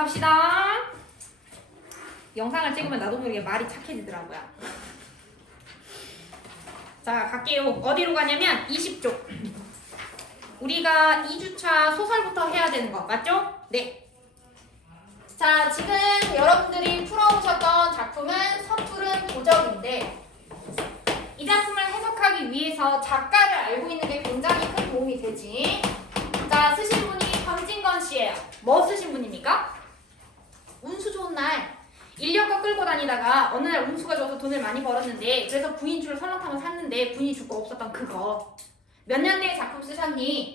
갑시다. 영상을 찍으면 나도 모르게 말이 착해지더라고요. 자, 갈게요. 어디로 가냐면 20쪽. 우리가 2주차 소설부터 해야 되는 거 맞죠? 네. 자, 지금 여러분들이 풀어오셨던 작품은 서투른 도적인데 이 작품을 해석하기 위해서 작가를 알고 있는 게 굉장히 큰 도움이 되지. 자, 쓰신 분이 권진건 씨예요. 뭐 쓰신 분입니까? 운수 좋은 날 인력거 끌고 다니다가 어느 날 운수가 좋아서 돈을 많이 벌었는데 그래서 부인줄 설렁탕을 샀는데 부인이 죽고 없었던 그거. 몇 년대에 작품 쓰셨니?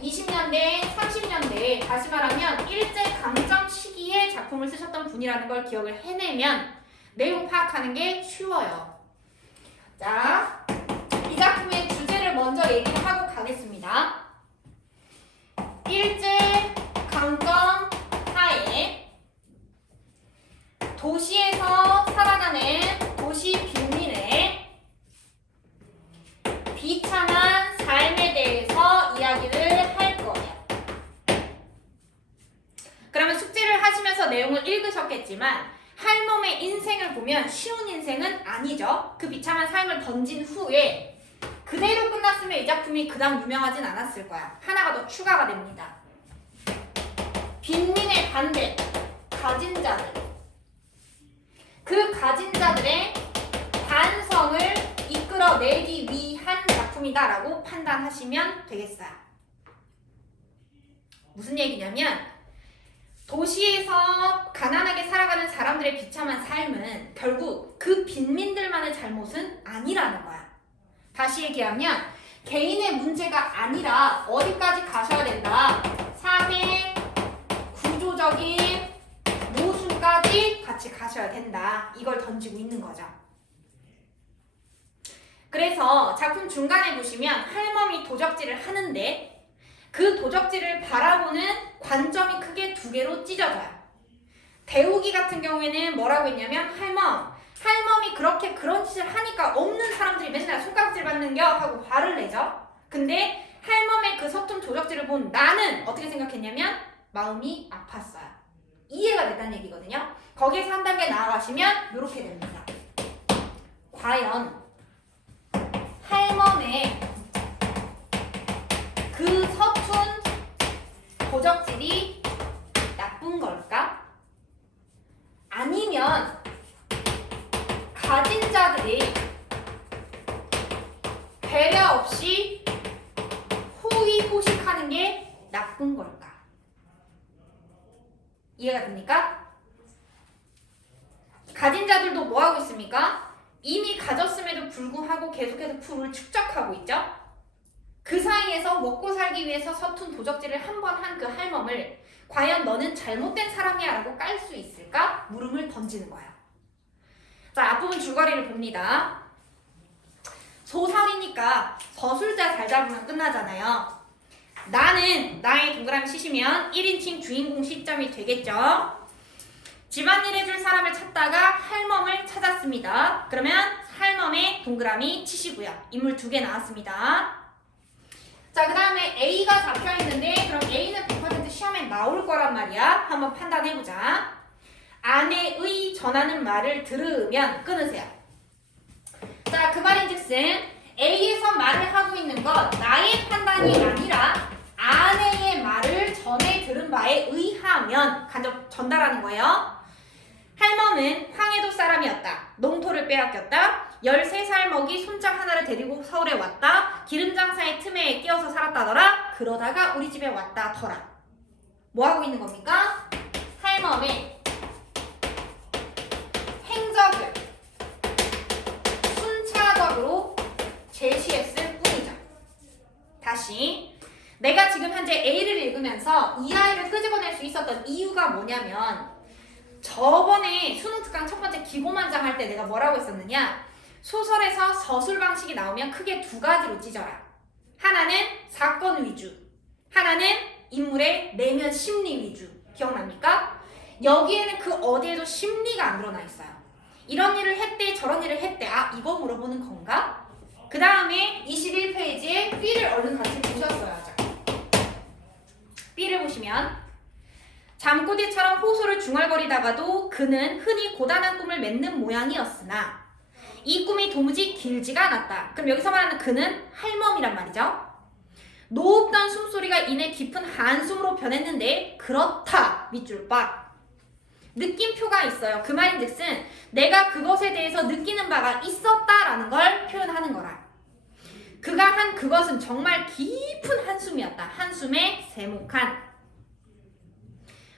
20년대, 30년대, 다시 말하면 일제강점 시기에 작품을 쓰셨던 분이라는 걸 기억을 해내면 내용 파악하는 게 쉬워요. 자, 이 작품의 주제를 먼저 얘기를 하고 가겠습니다. 일제강점 하에 도시에서 살아가는 도시 빈민의 비참한 삶에 대해서 이야기를 할 거예요. 그러면 숙제를 하시면서 내용을 읽으셨겠지만 할멈의 인생을 보면 쉬운 인생은 아니죠. 그 비참한 삶을 던진 후에 그대로 끝났으면 이 작품이 그다음 유명하진 않았을 거야. 하나가 더 추가가 됩니다. 빈민의 반대, 가진 자들. 그 가진 자들의 반성을 이끌어내기 위한 작품이다라고 판단하시면 되겠어요. 무슨 얘기냐면 도시에서 가난하게 살아가는 사람들의 비참한 삶은 결국 그 빈민들만의 잘못은 아니라는 거야. 다시 얘기하면 개인의 문제가 아니라 어디까지 가셔야 된다. 사회, 구조적인 모순까지 같이 가셔야 된다. 이걸 던지고 있는 거죠. 그래서 작품 중간에 보시면 할멈이 도적질을 하는데 그 도적질을 바라보는 관점이 크게 두 개로 찢어져요. 대우기 같은 경우에는 뭐라고 했냐면 할멈이 그렇게 그런 짓을 하니까 없는 사람들이 맨날 손가락질 받는겨 하고 화를 내죠. 근데 할멈의 그 서툰 도적질을 본 나는 어떻게 생각했냐면 마음이 아팠어요. 이해가 됐다는 얘기거든요. 거기에서 한 단계 나아가시면 이렇게 됩니다. 과연 할멈의 그 서툰 도적질이 나쁜 걸까? 아니면 가진 자들이 배려 없이 호의호식하는 게 나쁜 걸까? 이해가 됩니까? 가진 자들도 뭐 하고 있습니까? 이미 가졌음에도 불구하고 계속해서 풀을 축적하고 있죠? 그 사이에서 먹고 살기 위해서 서툰 도적질을 한 번 한 그 할멈을 과연 너는 잘못된 사람이야 라고 깔 수 있을까? 물음을 던지는 거예요. 자, 앞부분 줄거리를 봅니다. 소설이니까 서술자 잘 잡으면 끝나잖아요. 나는 나의 동그라미 치시면 1인칭 주인공 시점이 되겠죠. 집안일 해줄 사람을 찾다가 할멈을 찾았습니다. 그러면 할멈의 동그라미 치시고요. 인물 2개 나왔습니다. 자, 그 다음에 A가 잡혀있는데 그럼 A는 100% 시험에 나올 거란 말이야. 한번 판단해보자. 아내의 전하는 말을 들으면 끊으세요. 자, 그 말인즉슨 A에서 말을 하고 있는 건 나의 판단이 아니라 아내의 말을 전에 들은 바에 의하면 전달하는 거예요. 할멈은 황해도 사람이었다. 농토를 빼앗겼다. 13살 먹이 손자 하나를 데리고 서울에 왔다. 기름장사의 틈에 끼어서 살았다더라. 그러다가 우리 집에 왔다더라. 뭐 하고 있는 겁니까? 할멈의 행적을 순차적으로 제시했을 뿐이죠. 다시 내가 지금 현재 A를 읽으면서 이 아이를 끄집어낼 수 있었던 이유가 뭐냐면 저번에 수능 특강 첫 번째 기고만장 할 때 내가 뭐라고 했었느냐? 소설에서 서술 방식이 나오면 크게 두 가지로 찢어라. 하나는 사건 위주, 하나는 인물의 내면 심리 위주. 기억납니까? 여기에는 그 어디에도 심리가 안 드러나 있어요. 이런 일을 했대, 저런 일을 했대. 아, 이거 물어보는 건가? 그 다음에 21페이지에 B를 얼른 같이 보셨어야죠. B를 보시면 잠꼬대처럼 호소를 중얼거리다가도 그는 흔히 고단한 꿈을 맺는 모양이었으나 이 꿈이 도무지 길지가 않았다. 그럼 여기서 말하는 그는 할멈이란 말이죠. 노읍던 숨소리가 이내 깊은 한숨으로 변했는데 그렇다 밑줄 바 느낌표가 있어요. 그 말인즉슨 내가 그것에 대해서 느끼는 바가 있었다라는 걸 표현하는 거라. 그가 한 그것은 정말 깊은 한숨이었다. 한숨에 세목한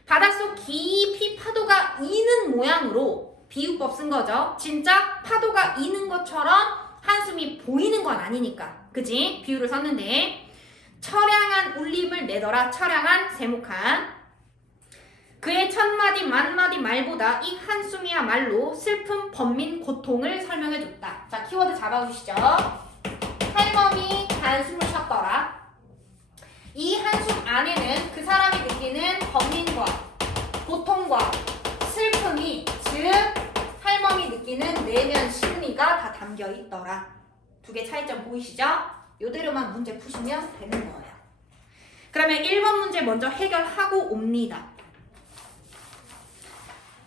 바닷속 깊이 파도가 이는 모양으로 비유법 쓴 거죠. 진짜 파도가 이는 것처럼 한숨이 보이는 건 아니니까. 그지? 비유를 썼는데 처량한 울림을 내더라. 처량한 세목한 그의 천마디 만마디 말보다 이 한숨이야말로 슬픔, 번민, 고통을 설명해줬다. 자, 키워드 잡아주시죠. 할멈이 한숨을 쉬었더라. 이 한숨 안에는 그 사람이 느끼는 번민과 고통과 슬픔이 즉 할멈이 느끼는 내면 심리가 다 담겨 있더라. 두 개 차이점 보이시죠? 요대로만 문제 푸시면 되는 거예요. 그러면 1번 문제 먼저 해결하고 옵니다.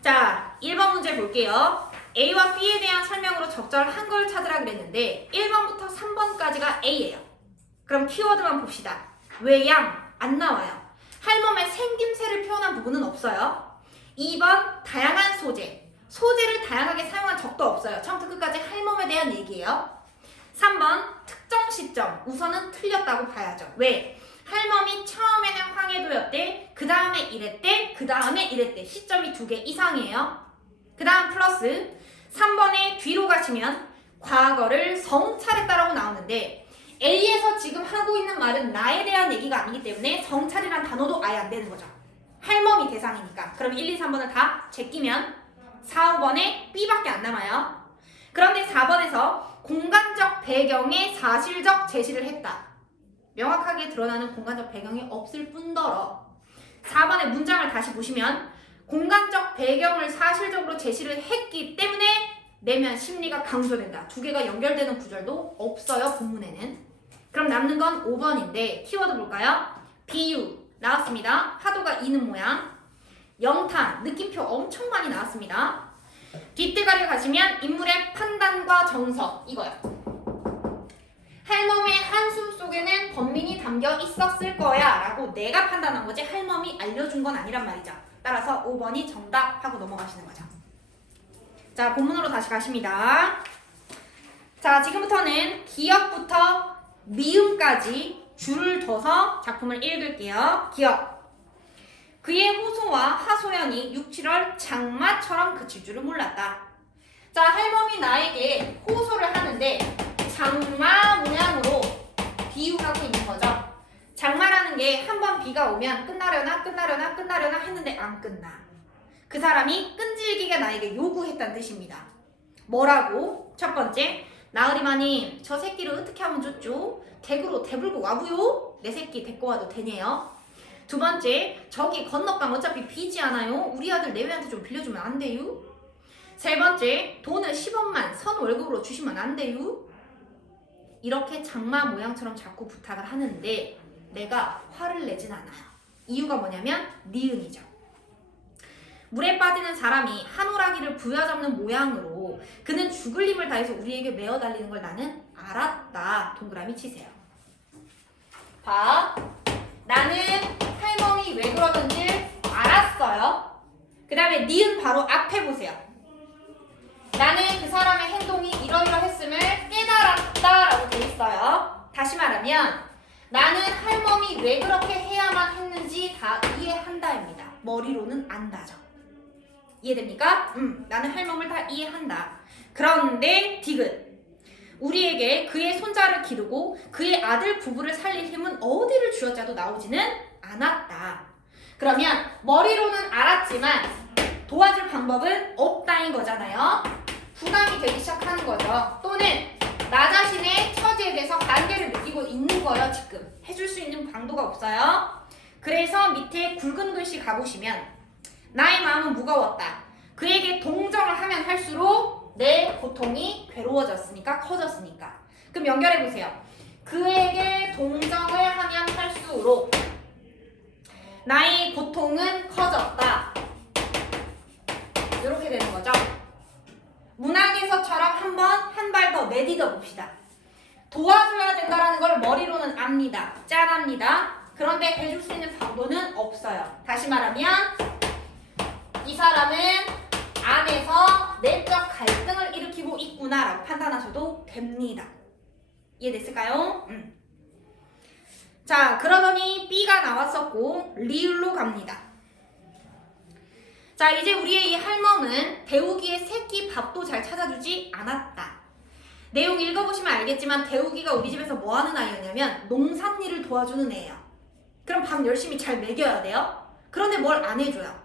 자, 1번 문제 볼게요. A와 B에 대한 설명으로 적절한 걸 찾으라 그랬는데 1번부터 3번까지가 A예요. 그럼 키워드만 봅시다. 외양 안 나와요. 할멈의 생김새를 표현한 부분은 없어요. 2번 다양한 소재. 소재를 다양하게 사용한 적도 없어요. 처음부터 끝까지 할멈에 대한 얘기예요. 3번 특정 시점. 우선은 틀렸다고 봐야죠. 왜? 할멈이 처음에는 황해도였대. 그 다음에 이랬대. 그 다음에 이랬대. 시점이 2개 이상이에요. 그 다음 플러스 3번에 뒤로 가시면 과거를 성찰했다라고 나오는데 A에서 지금 하고 있는 말은 나에 대한 얘기가 아니기 때문에 성찰이란 단어도 아예 안 되는 거죠. 할멈이 대상이니까. 그럼 1, 2, 3번을 다 제끼면 4, 5번에 B밖에 안 남아요. 그런데 4번에서 공간적 배경의 사실적 제시를 했다. 명확하게 드러나는 공간적 배경이 없을 뿐더러 4번의 문장을 다시 보시면 공간적 배경을 사실적으로 제시를 했기 때문에 내면 심리가 강조된다. 두 개가 연결되는 구절도 없어요. 본문에는. 그럼 남는 건 5번인데 키워드 볼까요? 비유 나왔습니다. 파도가 이는 모양. 영탄 느낌표 엄청 많이 나왔습니다. 뒷대가리 가시면 인물의 판단과 정서 이거요. 할멈의 한숨 속에는 번민이 담겨 있었을 거야 라고 내가 판단한 거지 할멈이 알려준 건 아니란 말이죠. 따라서 5번이 정답 하고 넘어가시는 거죠. 자, 본문으로 다시 가십니다. 자, 지금부터는 기역부터 미음까지 줄을 둬서 작품을 읽을게요. 기역. 그의 호소와 하소연이 6, 7월 장마처럼 그칠 줄을 몰랐다. 자, 할멈이 나에게 호소를 하는데 장마 모양으로 비유하고 있는 거죠. 장마라는 게 한 번 비가 오면 끝나려나 했는데 안 끝나. 그 사람이 끈질기게 나에게 요구했다는 뜻입니다. 뭐라고? 첫 번째, 나으리마님 저 새끼를 어떻게 하면 좋죠? 댁으로 대불고 와구요? 내 새끼 데리고 와도 되네요. 두 번째, 저기 건너강 어차피 비지 않아요? 우리 아들 내외한테 좀 빌려주면 안 돼요? 세 번째, 돈을 10원만 선 월급으로 주시면 안 돼요? 이렇게 장마 모양처럼 자꾸 부탁을 하는데 내가 화를 내진 않아요. 이유가 뭐냐면 니은이죠. 물에 빠지는 사람이 한오라기를 부여잡는 모양으로 그는 죽을 힘을 다해서 우리에게 메어 달리는 걸 나는 알았다. 동그라미 치세요. 봐. 나는 할멈이 왜 그러는지 알았어요. 그 다음에 니은 바로 앞에 보세요. 나는 그 사람의 행동이 이러이러했음을 깨달았다 라고 돼 있어요. 다시 말하면 나는 할멈이 왜 그렇게 해야만 했는지 다 이해한다입니다. 머리로는 안다죠. 이해됩니까? 나는 할멈을 다 이해한다. 그런데 디귿. 우리에게 그의 손자를 기르고 그의 아들 부부를 살릴 힘은 어디를 쥐어짜도 나오지는 않았다. 그러면 머리로는 알았지만 도와줄 방법은 없다인 거잖아요. 부담이 되기 시작하는 거죠. 또는 나 자신의 처지에 대해서 한계를 느끼고 있는 거예요. 지금 해줄 수 있는 방도가 없어요. 그래서 밑에 굵은 글씨 가보시면 나의 마음은 무거웠다. 그에게 동정을 하면 할수록 내 고통이 괴로워졌으니까 커졌으니까. 그럼 연결해보세요. 그에게 동정을 하면 할수록 나의 고통은 커졌다. 이렇게 되는 거죠. 문학에서처럼 한 발 더 내딛어 봅시다. 도와줘야 된다는 걸 머리로는 압니다. 짠합니다. 그런데 해줄 수 있는 방법은 없어요. 다시 말하면 이 사람은 안에서 내적 갈등을 일으키고 있구나라고 판단하셔도 됩니다. 이해됐을까요? 자, 그러더니 B가 나왔었고 리을로 갑니다. 자, 이제 우리의 이 할멈은 대우기의 새끼 밥도 잘 찾아주지 않았다. 내용 읽어보시면 알겠지만 대우기가 우리 집에서 뭐 하는 아이였냐면 농산일을 도와주는 애예요. 그럼 밥 열심히 잘 먹여야 돼요. 그런데 뭘 안 해줘요.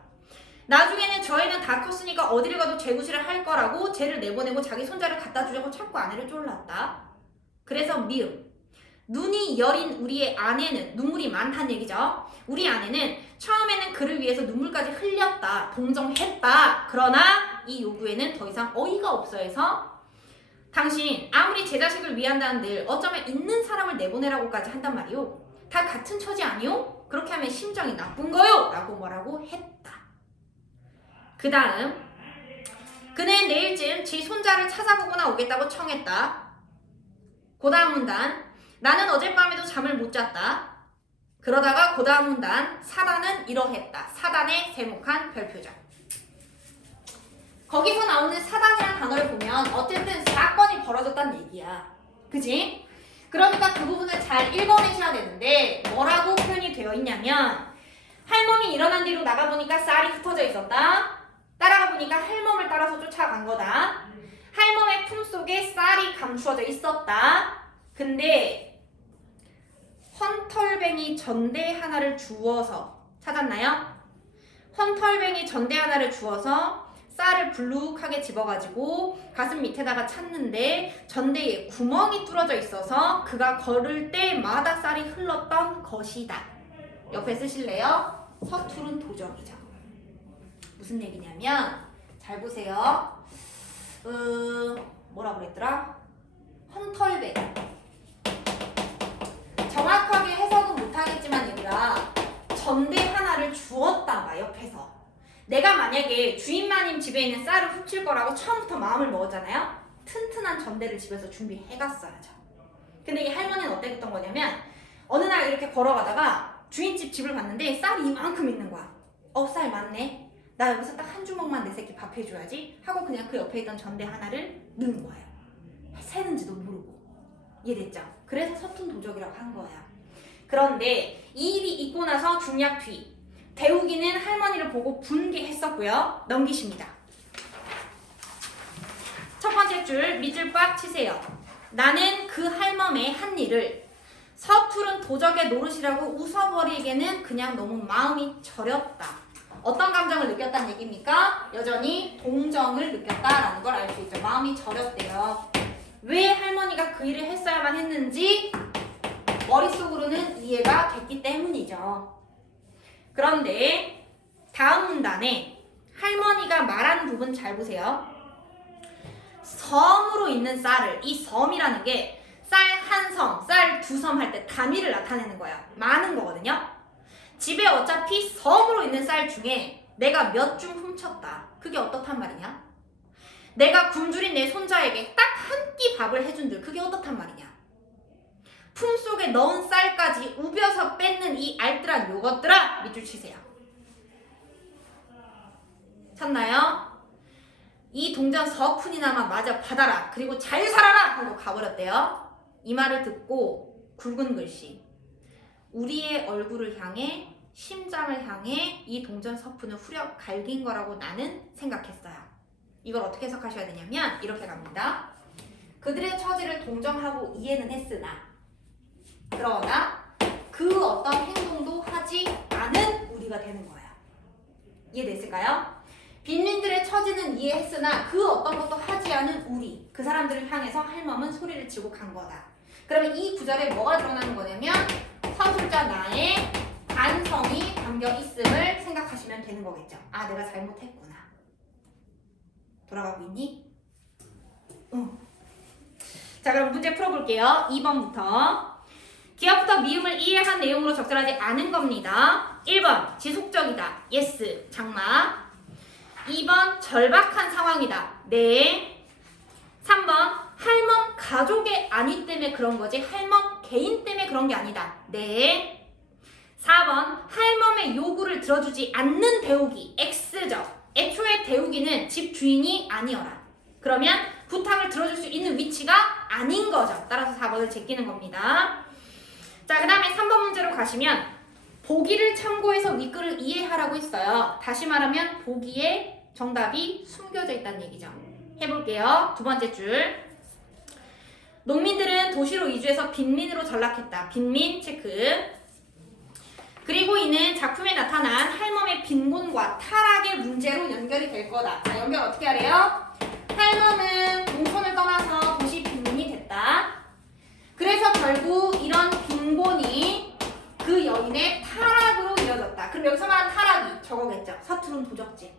나중에는 저 애는 다 컸으니까 어디를 가도 재구실을 할 거라고 쟤를 내보내고 자기 손자를 갖다 주려고 자꾸 아내를 쫄랐다. 그래서 미음. 눈이 여린 우리의 아내는 눈물이 많다는 얘기죠. 우리 아내는 처음에는 그를 위해서 눈물까지 흘렸다. 동정했다. 그러나 이 요구에는 더 이상 어이가 없어 해서 당신 아무리 제 자식을 위한다는들 어쩌면 있는 사람을 내보내라고까지 한단 말이오. 다 같은 처지 아니오? 그렇게 하면 심정이 나쁜 거요. 라고 뭐라고 했다. 그 다음 그는 내일쯤 지 손자를 찾아보거나 오겠다고 청했다. 그 다음 문단 나는 어젯밤에도 잠을 못 잤다. 그러다가 그 다음 문단 사단은 이러했다. 사단의 세목한 별표죠. 거기서 나오는 사단이라는 단어를 보면 어쨌든 사건이 벌어졌다는 얘기야. 그지? 그러니까 그 부분을 잘 읽어내셔야 되는데 뭐라고 표현이 되어 있냐면 할멈이 일어난 뒤로 나가보니까 쌀이 흩어져 있었다. 따라가 보니까 할멈을 따라서 쫓아간 거다. 할멈의 품속에 쌀이 감추어져 있었다. 근데 헌털뱅이 전대 하나를 주워서 찾았나요? 헌털뱅이 전대 하나를 주워서 쌀을 불룩하게 집어가지고 가슴 밑에다가 찾는데 전대에 구멍이 뚫어져 있어서 그가 걸을 때마다 쌀이 흘렀던 것이다. 옆에 쓰실래요? 서투른 도적이죠. 무슨 얘기냐면 잘 보세요. 뭐라 그랬더라? 헌털뱅이. 정확하게 해석은 못하겠지만 얘들아 전대 하나를 주었다 봐 옆에서. 내가 만약에 주인마님 집에 있는 쌀을 훔칠 거라고 처음부터 마음을 먹었잖아요. 튼튼한 전대를 집에서 준비해갔어야죠. 근데 이 할머니는 어땠던 거냐면 어느 날 이렇게 걸어가다가 주인집 집을 봤는데 쌀이 이만큼 있는 거야. 쌀 많네. 나 여기서 딱 한 주먹만 내 새끼 밥 해줘야지 하고 그냥 그 옆에 있던 전대 하나를 넣은 거예요. 새는지도 모르고. 이해됐죠? 그래서 서툰 도적이라고 한 거야. 그런데 이 일이 있고 나서 중략 뒤 대우기는 할머니를 보고 분개했었고요. 넘기십니다. 첫 번째 줄 밑줄 꽉 치세요. 나는 그 할멈의 한 일을 서투른 도적의 노릇이라고 웃어버리기에는 그냥 너무 마음이 저렸다. 어떤 감정을 느꼈다는 얘기입니까? 여전히 동정을 느꼈다라는 걸 알 수 있죠. 마음이 저렸대요. 왜 할머니가 그 일을 했어야만 했는지 머릿속으로는 이해가 됐기 때문이죠. 그런데 다음 문단에 할머니가 말한 부분 잘 보세요. 섬으로 있는 쌀을, 이 섬이라는 게 쌀 한 섬, 쌀 두 섬 할 때 단위를 나타내는 거예요. 많은 거거든요. 집에 어차피 섬으로 있는 쌀 중에 내가 몇 줌 훔쳤다. 그게 어떻단 말이냐? 내가 굶주린 내 손자에게 딱 한 끼 밥을 해준들. 그게 어떻단 말이냐? 품속에 넣은 쌀까지 우벼서 뺏는 이 알뜰한 요것들아 밑줄 치세요. 찾나요? 이 동전 서푼이나마 마저 받아라. 그리고 잘 살아라 하고 가버렸대요. 이 말을 듣고 굵은 글씨 우리의 얼굴을 향해 심장을 향해 이 동전 서푼을 후려 갈긴 거라고 나는 생각했어요. 이걸 어떻게 해석하셔야 되냐면 이렇게 갑니다. 그들의 처지를 동정하고 이해는 했으나 그러나 그 어떤 행동도 하지 않은 우리가 되는 거예요. 이해됐을까요? 빈민들의 처지는 이해했으나 그 어떤 것도 하지 않은 우리, 그 사람들을 향해서 할멈은 소리를 지고 간 거다. 그러면 이 구절에 뭐가 드러나는 거냐면 서술자 나의 반성이 담겨 있음을 생각하시면 되는 거겠죠. 아, 내가 잘못했구나. 돌아가고 있니? 응. 자, 그럼 문제 풀어볼게요. 2번부터. 기업부터 미음을 이해한 내용으로 적절하지 않은 겁니다. 1번 지속적이다. yes. 장마. 2번 절박한 상황이다. 네. 3번 할멈 가족의 안위 때문에 그런 거지 할멈 개인 때문에 그런 게 아니다. 네. 4번 할멈의 요구를 들어주지 않는 대우기. X죠. 애초에 대우기는 집 주인이 아니어라. 그러면 부탁을 들어줄 수 있는 위치가 아닌 거죠. 따라서 4번을 제끼는 겁니다. 자, 그 다음에 3번 문제로 가시면 보기를 참고해서 윗글을 이해하라고 했어요. 다시 말하면 보기에 정답이 숨겨져 있다는 얘기죠. 해볼게요. 두 번째 줄. 농민들은 도시로 이주해서 빈민으로 전락했다. 빈민 체크. 그리고 이는 작품에 나타난 할멈의 빈곤과 타락의 문제로 연결이 될 거다. 자, 연결 어떻게 하래요? 할멈은 농촌을 떠나서 도시 빈민이 됐다. 그래서 결국 이런 빈곤이 그 여인의 타락으로 이어졌다. 그럼 여기서 말한 타락이 저거겠죠. 서투른 도적질.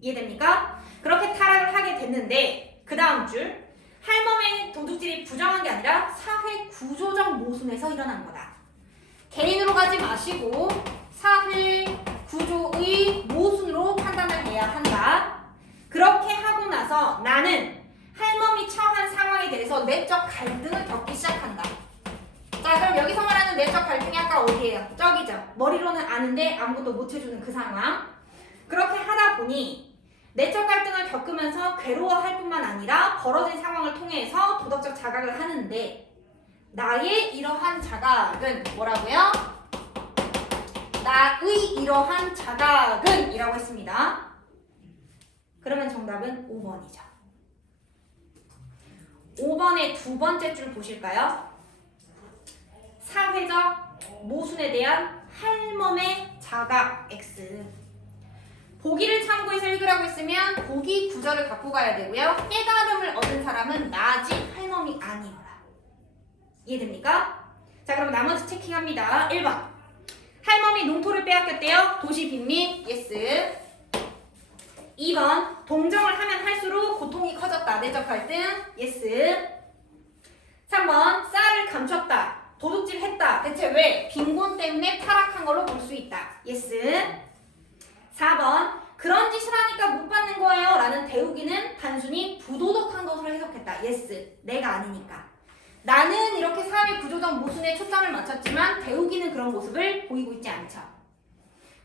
이해됩니까? 그렇게 타락을 하게 됐는데 그 다음 줄. 할멈의 도둑질이 부정한 게 아니라 사회 구조적 모순에서 일어난 거다. 개인으로 가지 마시고 사회 구조의 모순으로 판단을 해야 한다. 그렇게 하고 나서 나는 할멈이 처한 상황에 대해서 내적 갈등을 겪기 시작한다. 자, 그럼 여기서 말하는 내적 갈등이 아까 어디예요? 저기죠. 머리로는 아는데 아무것도 못 해주는 그 상황. 그렇게 하다 보니 내적 갈등을 겪으면서 괴로워할 뿐만 아니라 벌어진 상황을 통해서 도덕적 자각을 하는데 나의 이러한 자각은 뭐라고요? 나의 이러한 자각은 이라고 했습니다. 그러면 정답은 5번이죠. 5번의 두 번째 줄 보실까요? 사회적 모순에 대한 할멈의 자각 X. 보기를 참고해서 읽으라고 했으면 보기 구절을 갖고 가야 되고요. 깨달음을 얻은 사람은 나지 할멈이 아니오라. 이해됩니까? 자, 그럼 나머지 체킹합니다. 1번. 할멈이 농토를 빼앗겼대요. 도시 빈민. 예스. 2번. 동정을 하면 할수록 고통이 커졌다. 내적 갈등. 예스. 3번. 쌀을 감췄다. 도둑질 했다. 대체 왜? 빈곤 때문에 타락한 걸로 볼 수 있다. 예스. 4번. 그런 짓을 하니까 못 받는 거예요. 라는 대우기는 단순히 부도덕한 것으로 해석했다. 예스. 내가 아니니까. 나는 이렇게 사회 구조적 모순에 초점을 맞췄지만 대우기는 그런 모습을 보이고 있지 않죠.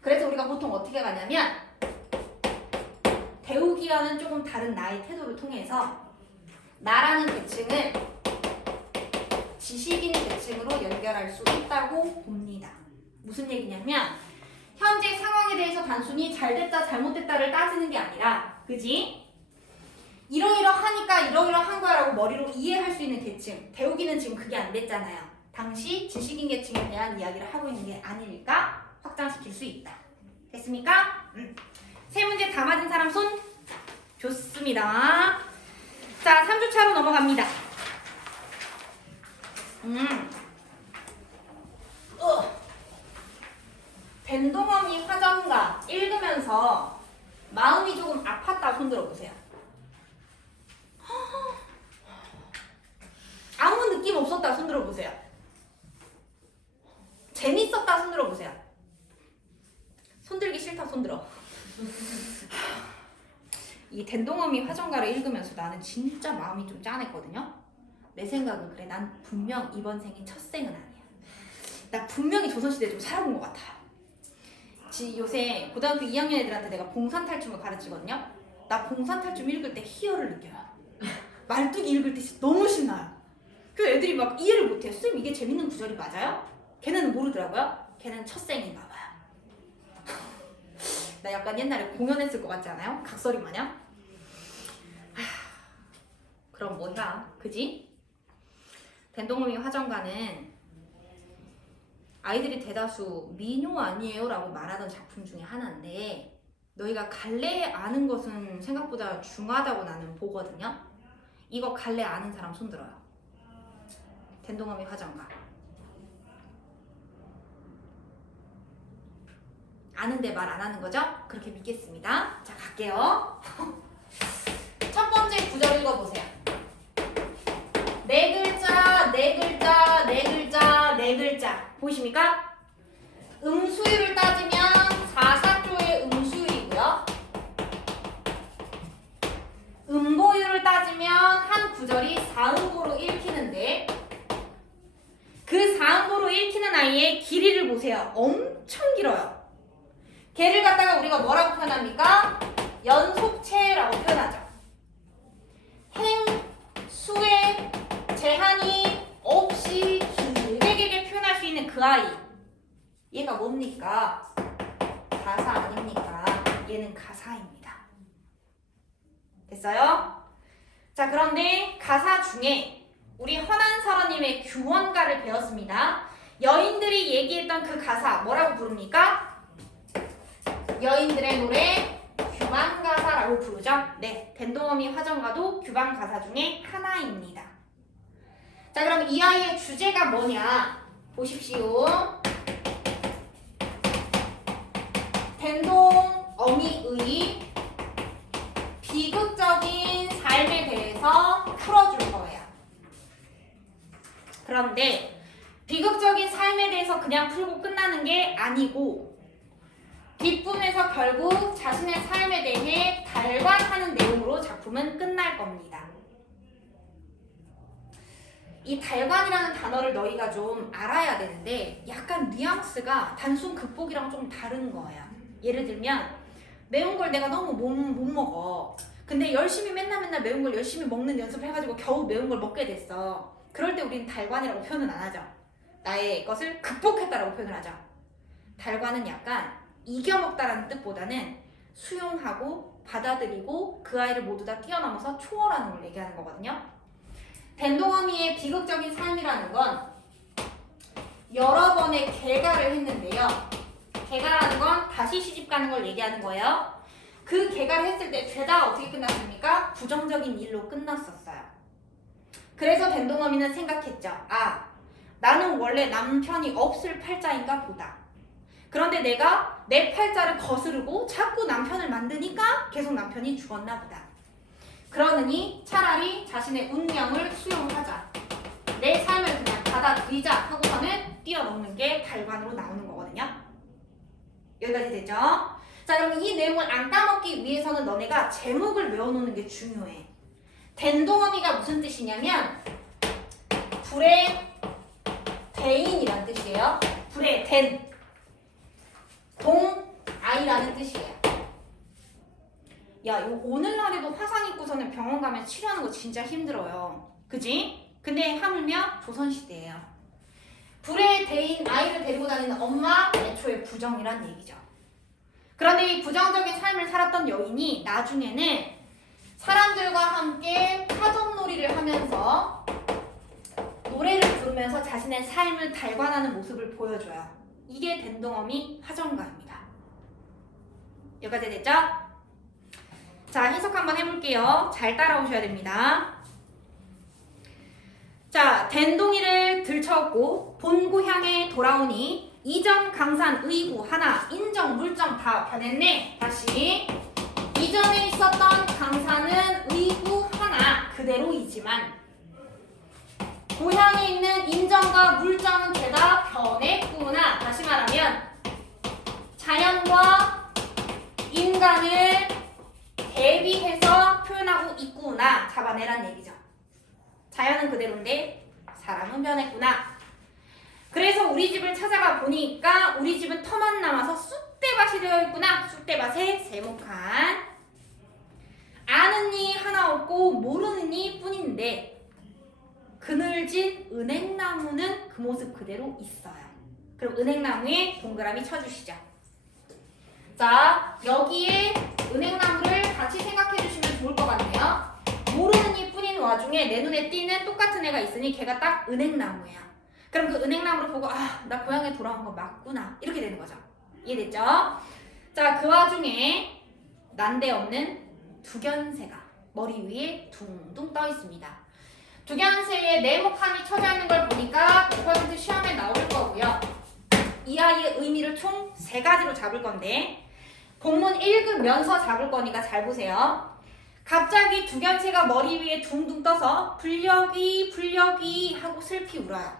그래서 우리가 보통 어떻게 가냐면 대우기와는 조금 다른 나의 태도를 통해서 나라는 계층을 지식인 계층으로 연결할 수 있다고 봅니다. 무슨 얘기냐면 현재 상황에 대해서 단순히 잘됐다 잘못됐다를 따지는 게 아니라 그지? 이러이러하니까 이러이러한 거야 라고 머리로 이해할 수 있는 계층. 대우기는 지금 그게 안 됐잖아요. 당시 지식인 계층에 대한 이야기를 하고 있는 게 아닐까 확장시킬 수 있다. 됐습니까? 세 문제 다 맞은 사람 손? 좋습니다. 자, 3주차로 넘어갑니다. 밴동어미 화전가 읽으면서 마음이 조금 아팠다 손 들어보세요. 아무 느낌 없었다 손 들어보세요. 재밌었다 손 들어보세요. 손 들기 싫다 손 들어. 이 댄동어미 화전가를 읽으면서 나는 진짜 마음이 좀 짠했거든요. 내 생각은 그래. 난 분명 이번 생이 첫 생은 아니야. 나 분명히 조선시대 좀 살아본 것 같아. 요새 고등학교 2학년 애들한테 내가 봉산탈춤을 가르치거든요. 나 봉산탈춤 읽을 때 희열을 느껴요. 말뚝이 읽을 때 너무 신나요. 그 애들이 막 이해를 못해요. 선생님 이게 재밌는 구절이 맞아요? 걔네는 모르더라고요. 걔는 첫생인가 봐요. 나 약간 옛날에 공연했을 것 같지 않아요? 각설이 마냥? 그럼 뭐야? 그지? 댄동어미 화전가는 아이들이 대다수 미녀 아니에요? 라고 말하던 작품 중에 하나인데 너희가 갈래 아는 것은 생각보다 중하다고 나는 보거든요. 이거 갈래 아는 사람 손들어요. 댄동어미 화전가. 아는데 말 안 하는 거죠? 그렇게 믿겠습니다. 자, 갈게요. 첫 번째 구절 읽어보세요. 네 글자, 네 글자, 네 글자, 네 글자. 보이십니까? 음수율을 엄청 길어요. 걔를 갖다가 우리가 뭐라고 표현합니까? 연속체라고 표현하죠. 행, 수에 제한이 없이 길게 표현할 수 있는 그 아이. 얘가 뭡니까? 가사 아닙니까? 얘는 가사입니다. 됐어요? 자, 그런데 가사 중에 우리 허난설원님의 규원가를 배웠습니다. 여인들이 얘기했던 그 가사 뭐라고 부릅니까? 여인들의 노래 규방가사라고 부르죠. 네, 댄동어미 화정가도 규방가사 중에 하나입니다. 자, 그럼 이 아이의 주제가 뭐냐? 보십시오. 댄동어미의 비극적인 삶에 대해서 풀어줄 거예요. 그런데 비극적인 삶에 대해서 그냥 풀고 끝나는 게 아니고 뒷부분에서 결국 자신의 삶에 대해 달관하는 내용으로 작품은 끝날 겁니다. 이 달관이라는 단어를 너희가 좀 알아야 되는데 약간 뉘앙스가 단순 극복이랑 좀 다른 거예요. 예를 들면 매운 걸 내가 너무 못 먹어. 근데 열심히 맨날 매운 걸 열심히 먹는 연습을 해가지고 겨우 매운 걸 먹게 됐어. 그럴 때 우리는 달관이라고 표현은 안 하죠. 나의 것을 극복했다라고 표현을 하죠. 달관은 약간 이겨먹다라는 뜻보다는 수용하고 받아들이고 그 아이를 모두 다 뛰어넘어서 초월하는 걸 얘기하는 거거든요. 댄동어미의 비극적인 삶이라는 건 여러 번의 개가를 했는데요. 개가라는 건 다시 시집 가는 걸 얘기하는 거예요. 그 개가를 했을 때 죄다 어떻게 끝났습니까? 부정적인 일로 끝났었어요. 그래서 댄동어미는 생각했죠. 아, 나는 원래 남편이 없을 팔자인가 보다. 그런데 내가 내 팔자를 거스르고 자꾸 남편을 만드니까 계속 남편이 죽었나 보다. 그러느니 차라리 자신의 운명을 수용하자. 내 삶을 그냥 받아들이자 하고서는 뛰어넘는 게 달관으로 나오는 거거든요. 여기까지 됐죠? 자, 그럼 이 내용을 안 까먹기 위해서는 너네가 제목을 외워놓는 게 중요해. 댄동어미가 무슨 뜻이냐면 불의 대인이란 뜻이에요. 불의 댄, 동아이라는 뜻이에요. 야, 이거 오늘날에도 화상 입고서는 병원 가면 치료하는 거 진짜 힘들어요. 그지? 근데 하물며 조선시대예요. 불의 대인 아이를 데리고 다니는 엄마, 애초에 부정이란 얘기죠. 그런데 이 부정적인 삶을 살았던 여인이 나중에는 사람들과 함께 파전놀이를 하면서 노래를 부르면서 자신의 삶을 달관하는 모습을 보여줘요. 이게 댄동어미 화정가입니다. 여기까지 됐죠? 자, 해석 한번 해볼게요. 잘 따라오셔야 됩니다. 자, 댄동이를 들쳐업고 본고향에 돌아오니 이전 강산 의구 하나 인정 물정 다 변했네. 다시 이전에 있었던 강산은 의구 하나 그대로이지만 고향에 있는 인정과 물정은 죄다 변했구나. 다시 말하면 자연과 인간을 대비해서 표현하고 있구나. 잡아내란 얘기죠. 자연은 그대로인데 사람은 변했구나. 그래서 우리 집을 찾아가 보니까 우리 집은 터만 남아서 쑥대밭이 되어 있구나. 쑥대밭에 세목한 아는 이 하나 없고 모르는 이 뿐인데 그늘진 은행나무는 그 모습 그대로 있어요. 그럼 은행나무에 동그라미 쳐주시죠. 자, 여기에 은행나무를 같이 생각해 주시면 좋을 것 같네요. 모르는 이 뿐인 와중에 내 눈에 띄는 똑같은 애가 있으니 걔가 딱 은행나무야. 그럼 그 은행나무를 보고 아, 나 고향에 돌아온 거 맞구나. 이렇게 되는 거죠. 이해됐죠? 자, 그 와중에 난데없는 두견새가 머리 위에 둥둥 떠 있습니다. 두견새에 네모칸이 쳐져 있는 걸 보니까 100% 시험에 나올 거고요. 이 아이의 의미를 총 3가지로 잡을 건데 본문 읽으면서 잡을 거니까 잘 보세요. 갑자기 두견새가 머리 위에 둥둥 떠서 불려귀 하고 슬피 울어요.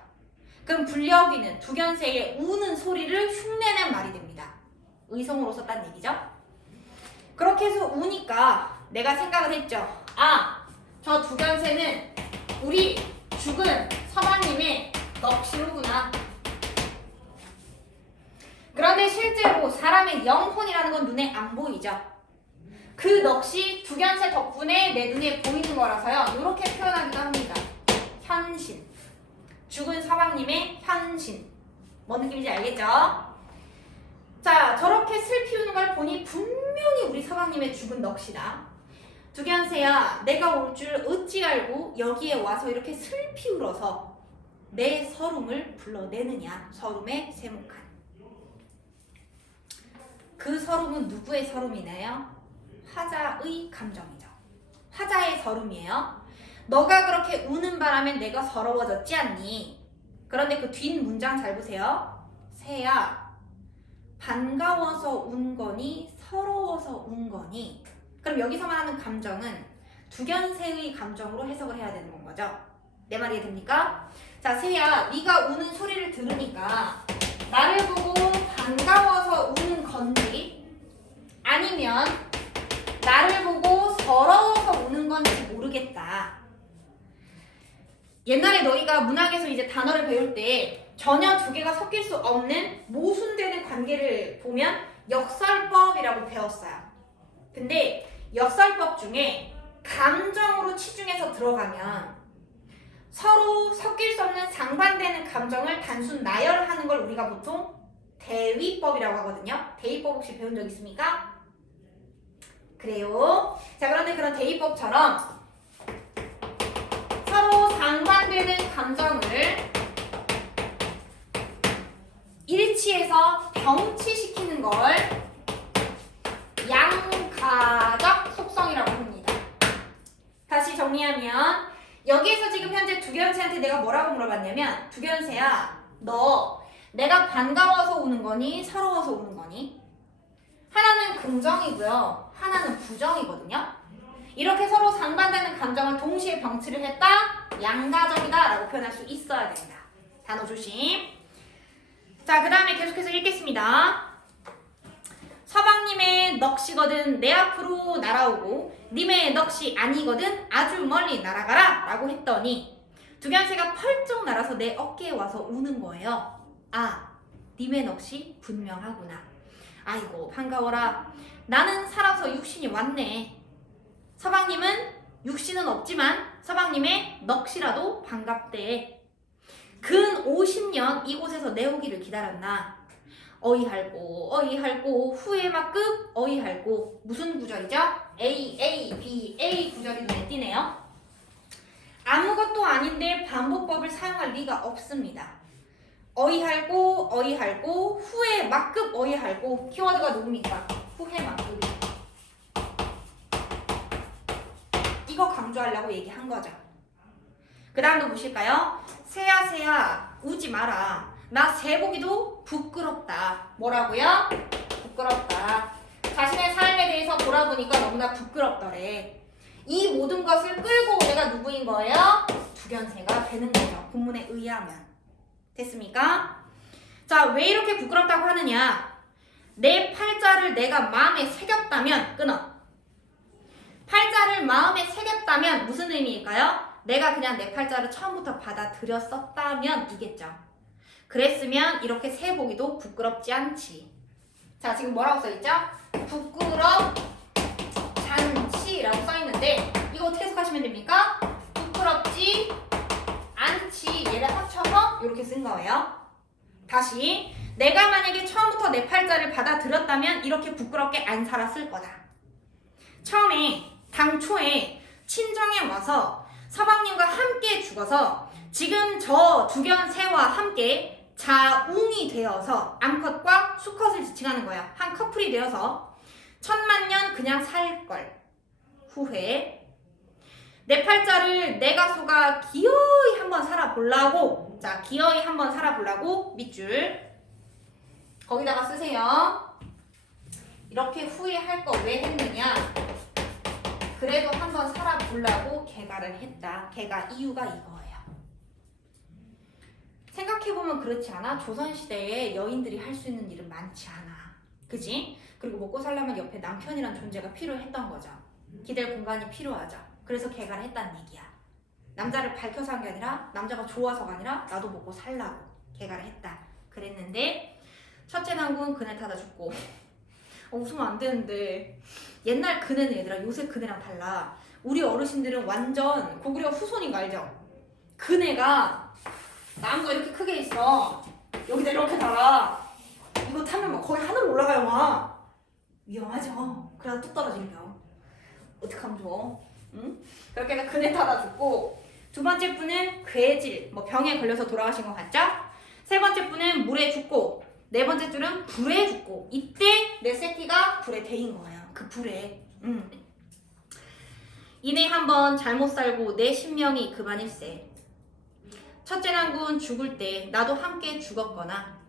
그럼 불려귀는 두견새의 우는 소리를 흉내낸 말이 됩니다. 의성어로 썼다는 얘기죠. 그렇게 해서 우니까 내가 생각을 했죠. 아, 저 두견새는 우리 죽은 서방님의 넋이로구나. 사람의 영혼이라는 건 눈에 안 보이죠. 그 넋이 두견세 덕분에 내 눈에 보이는 거라서요. 이렇게 표현하기도 합니다. 현신. 죽은 서방님의 현신. 뭔 느낌인지 알겠죠? 자, 저렇게 슬피우는 걸 보니 분명히 우리 서방님의 죽은 넋이다. 두견세야, 내가 올 줄 어찌 알고 여기에 와서 이렇게 슬피울어서 내 서름을 불러내느냐. 서름의 세목한. 그 서름은 누구의 서름이나요? 화자의 감정이죠. 화자의 서름이에요. 너가 그렇게 우는 바람에 내가 서러워졌지 않니? 그런데 그 뒷 문장 잘 보세요. 새야, 반가워서 운 거니 서러워서 운 거니? 그럼 여기서 말하는 감정은 두견새의 감정으로 해석을 해야 되는 거죠. 내 말이 됩니까? 자, 새야, 네가 우는 소리를 들으니까 나를 보고 반가워서 우는 건지 아니면 나를 보고 서러워서 우는 건지 모르겠다. 옛날에 너희가 문학에서 이제 단어를 배울 때 전혀 두 개가 섞일 수 없는 모순되는 관계를 보면 역설법이라고 배웠어요. 근데 역설법 중에 감정으로 치중해서 들어가면 서로 섞일 수 없는 상반되는 감정을 단순 나열하는 걸 우리가 보통 대위법이라고 하거든요. 대위법 혹시 배운 적 있습니까? 그래요. 자, 그런데 그런 대위법처럼 서로 상반되는 감정을 일치해서 병치시키는 걸 양가적 속성이라고 합니다. 다시 정리하면 여기에서 지금 현재 두견새한테 내가 뭐라고 물어봤냐면 두견새야, 너 내가 반가워서 우는 거니 서러워서 우는 거니? 하나는 긍정이고요. 하나는 부정이거든요. 이렇게 서로 상반되는 감정을 동시에 병치를 했다? 양가적이다 라고 표현할 수 있어야 됩니다. 단어 조심. 자, 그 다음에 계속해서 읽겠습니다. 서방님의 넋이거든 내 앞으로 날아오고 님의 넋이 아니거든 아주 멀리 날아가라 라고 했더니 두견새가 펄쩍 날아서 내 어깨에 와서 우는 거예요. 아, 님의 넋이 분명하구나. 아이고 반가워라. 나는 살아서 육신이 왔네. 서방님은 육신은 없지만 서방님의 넋이라도 반갑대. 근 50년 이곳에서 내 오기를 기다렸나. 어이할고 어이할고 후회 막급 어이할고. 무슨 구절이죠? A, A, B, A 구절이 눈에 띄네요. 아무것도 아닌데 반복법을 사용할 리가 없습니다. 어이할고 어이할고 후회 막급 어이할고. 키워드가 누굽니까? 후회 막급이죠. 이거 강조하려고 얘기한 거죠. 그 다음도 보실까요? 새야 새야 우지 마라. 나 새보기도 부끄럽다. 뭐라고요? 부끄럽다. 자신의 삶에 대해서 돌아보니까 너무나 부끄럽더래. 이 모든 것을 끌고 온 애가 누구인 거예요? 두견새가 되는 거죠. 본문에 의하면. 됐습니까? 자, 왜 이렇게 부끄럽다고 하느냐? 내 팔자를 내가 마음에 새겼다면 끊어. 팔자를 마음에 새겼다면 무슨 의미일까요? 내가 그냥 내 팔자를 처음부터 받아들였었다면 이겠죠. 그랬으면 이렇게 새보기도 부끄럽지 않지. 자, 지금 뭐라고 써있죠? 부끄럽잖지라고 써있는데 이거 어떻게 해석하시면 됩니까? 부끄럽지 않지. 얘를 합쳐서 이렇게 쓴 거예요. 다시 내가 만약에 처음부터 내 팔자를 받아들였다면 이렇게 부끄럽게 안 살았을 거다. 처음에 당초에 친정에 와서 서방님과 함께 죽어서 지금 저 두견새와 함께 자웅이 되어서 암컷과 수컷을 지칭하는 거예요. 한 커플이 되어서 천만년 그냥 살걸. 후회. 내 팔자를 내가 속아 기어이 한번 살아보려고. 자, 기어이 한번 살아보려고 밑줄 거기다가 쓰세요. 이렇게 후회할 거 왜 했느냐? 그래도 한번 살아보려고 개가를 했다. 개가 이유가 이거예요. 생각해보면 그렇지 않아? 조선시대에 여인들이 할 수 있는 일은 많지 않아. 그지? 그리고 먹고 살려면 옆에 남편이란 존재가 필요했던 거죠. 기댈 공간이 필요하죠. 그래서 개가를 했다는 얘기야. 남자를 밝혀서 한 게 아니라 남자가 좋아서가 아니라 나도 먹고 살라고 개가를 했다. 그랬는데 첫째 난군 그네 타다 죽고. 웃으면 안 되는데 옛날 그네는 얘들아 요새 그네랑 달라. 우리 어르신들은 완전 고구려 후손인 거 알죠? 그네가 나무가 이렇게 크게 있어. 여기다 이렇게 달아. 이거 타면 막 거의 하늘로 올라가요 막. 위험하죠. 그러다 뚝 떨어지려. 어떡하면 좋아? 응? 그렇게 해서 그네 타다 죽고, 두 번째 분은 괴질, 뭐 병에 걸려서 돌아가신 것 같죠? 세 번째 분은 물에 죽고, 네 번째 줄은 불에 죽고. 이때 내 새끼가 불에 데인 거예요. 그 불에. 이내 한번 잘못 살고 내 신명이 그만일세. 첫째 난군 죽을 때 나도 함께 죽었거나,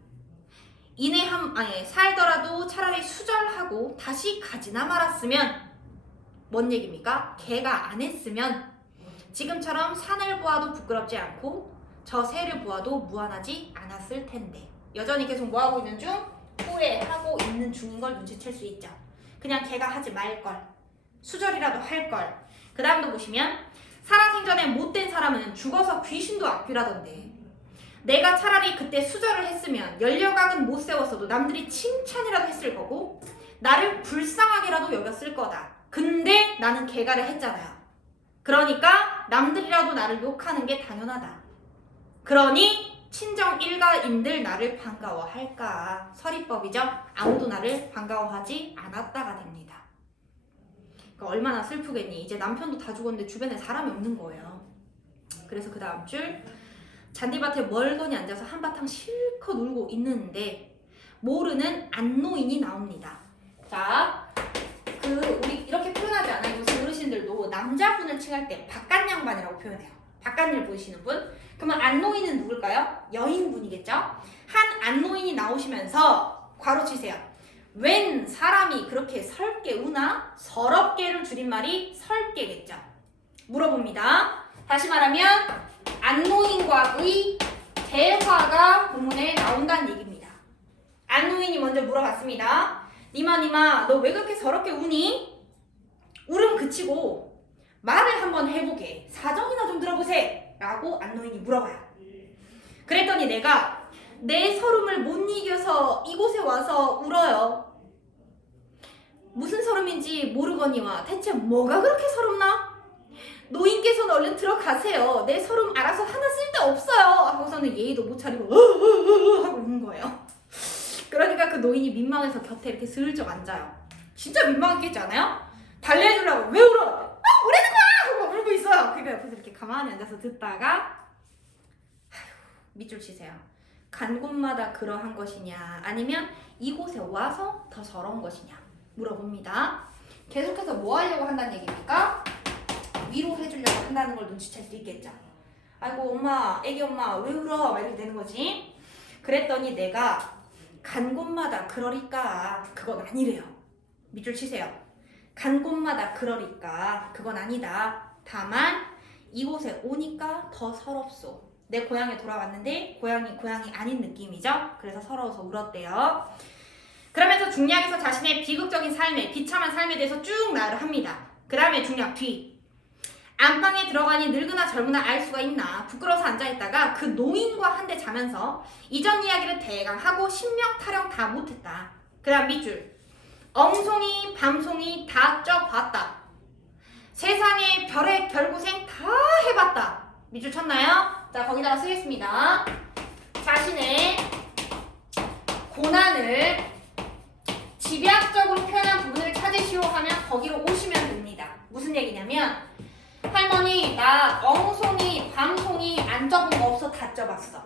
이내 살더라도 차라리 수절하고 다시 가지나 말았으면, 뭔 얘기입니까? 걔가 안 했으면 지금처럼 산을 보아도 부끄럽지 않고 저 새를 보아도 무안하지 않았을 텐데. 여전히 계속 뭐하고 있는 중? 후회하고 있는 중인 걸 눈치챌 수 있죠. 그냥 걔가 하지 말걸, 수절이라도 할걸. 그 다음도 보시면 살아생전에 못된 사람은 죽어서 귀신도 악귀라던데, 내가 차라리 그때 수절을 했으면 연려각은 못 세웠어도 남들이 칭찬이라도 했을 거고 나를 불쌍하게라도 여겼을 거다. 근데 나는 개가를 했잖아요. 그러니까 남들이라도 나를 욕하는 게 당연하다. 그러니 친정 일가인들 나를 반가워할까? 서리법이죠. 아무도 나를 반가워하지 않았다가 됩니다. 그러니까 얼마나 슬프겠니? 이제 남편도 다 죽었는데 주변에 사람이 없는 거예요. 그래서 그 다음 줄, 잔디밭에 멀거니 앉아서 한바탕 실컷 울고 있는데 모르는 안노인이 나옵니다. 자, 우리 이렇게 표현하지 않아요? 요새 어르신들도 남자분을 칭할 때 바깥 양반이라고 표현해요. 바깥일 보이시는 분. 그러면 안노인은 누굴까요? 여인분이겠죠? 한 안노인이 나오시면서 괄호 치세요. 웬 사람이 그렇게 설게 우나? 서럽게를 줄인 말이 설게겠죠. 물어봅니다. 다시 말하면 안노인과의 대화가 본문에 나온다는 얘기입니다. 안노인이 먼저 물어봤습니다. 니마 너 왜 그렇게 서럽게 우니? 울음 그치고 말을 한번 해보게, 사정이나 좀 들어보세 라고 안노인이 물어봐요. 그랬더니 내가 내 서름을 못 이겨서 이곳에 와서 울어요. 무슨 서름인지 모르거니와 대체 뭐가 그렇게 서럽나? 노인께서는 얼른 들어가세요. 내 서름 알아서 하나 쓸데없어요. 하고서는 예의도 못 차리고 하고 우는 거예요. 그러니까 그 노인이 민망해서 곁에 이렇게 슬쩍 앉아요. 진짜 민망했겠지 않아요? 달래주려고 왜 울어? 뭐라는 거야! 하고 울고 있어요. 그러니까 옆에서 이렇게 가만히 앉아서 듣다가 밑줄 치세요. 간 곳마다 그러한 것이냐 아니면 이곳에 와서 더 서러운 것이냐 물어봅니다. 계속해서 뭐 하려고 한다는 얘기입니까? 위로해주려고 한다는 걸 눈치챌 수 있겠죠. 아이고 엄마, 애기 엄마 왜 울어? 막 이렇게 되는 거지. 그랬더니 내가 간 곳마다 그러니까 그건 아니래요. 밑줄 치세요. 간 곳마다 그러니까 그건 아니다. 다만 이곳에 오니까 더 서럽소. 내 고향에 돌아왔는데 고향이 아닌 느낌이죠. 그래서 서러워서 울었대요. 그러면서 중략에서 자신의 비극적인 삶에, 비참한 삶에 대해서 쭉 말을 합니다. 그 다음에 중략 뒤. 안방에 들어가니 늙으나 젊으나 알 수가 있나. 부끄러워서 앉아있다가 그 노인과 한데 자면서 이전 이야기를 대강 하고 신명 타령 다 못했다. 그 다음 밑줄. 엉송이 밤송이 다 쪄봤다. 세상에 별의 별고생 다 해봤다. 밑줄 쳤나요? 자, 거기다가 쓰겠습니다. 자신의 고난을 집약적으로 표현한 부분을 찾으시오 하면 거기로 오시면 됩니다. 무슨 얘기냐면 할머니 나 엉송이 밤송이 안 쪄본 거 없어? 다 쪄봤어.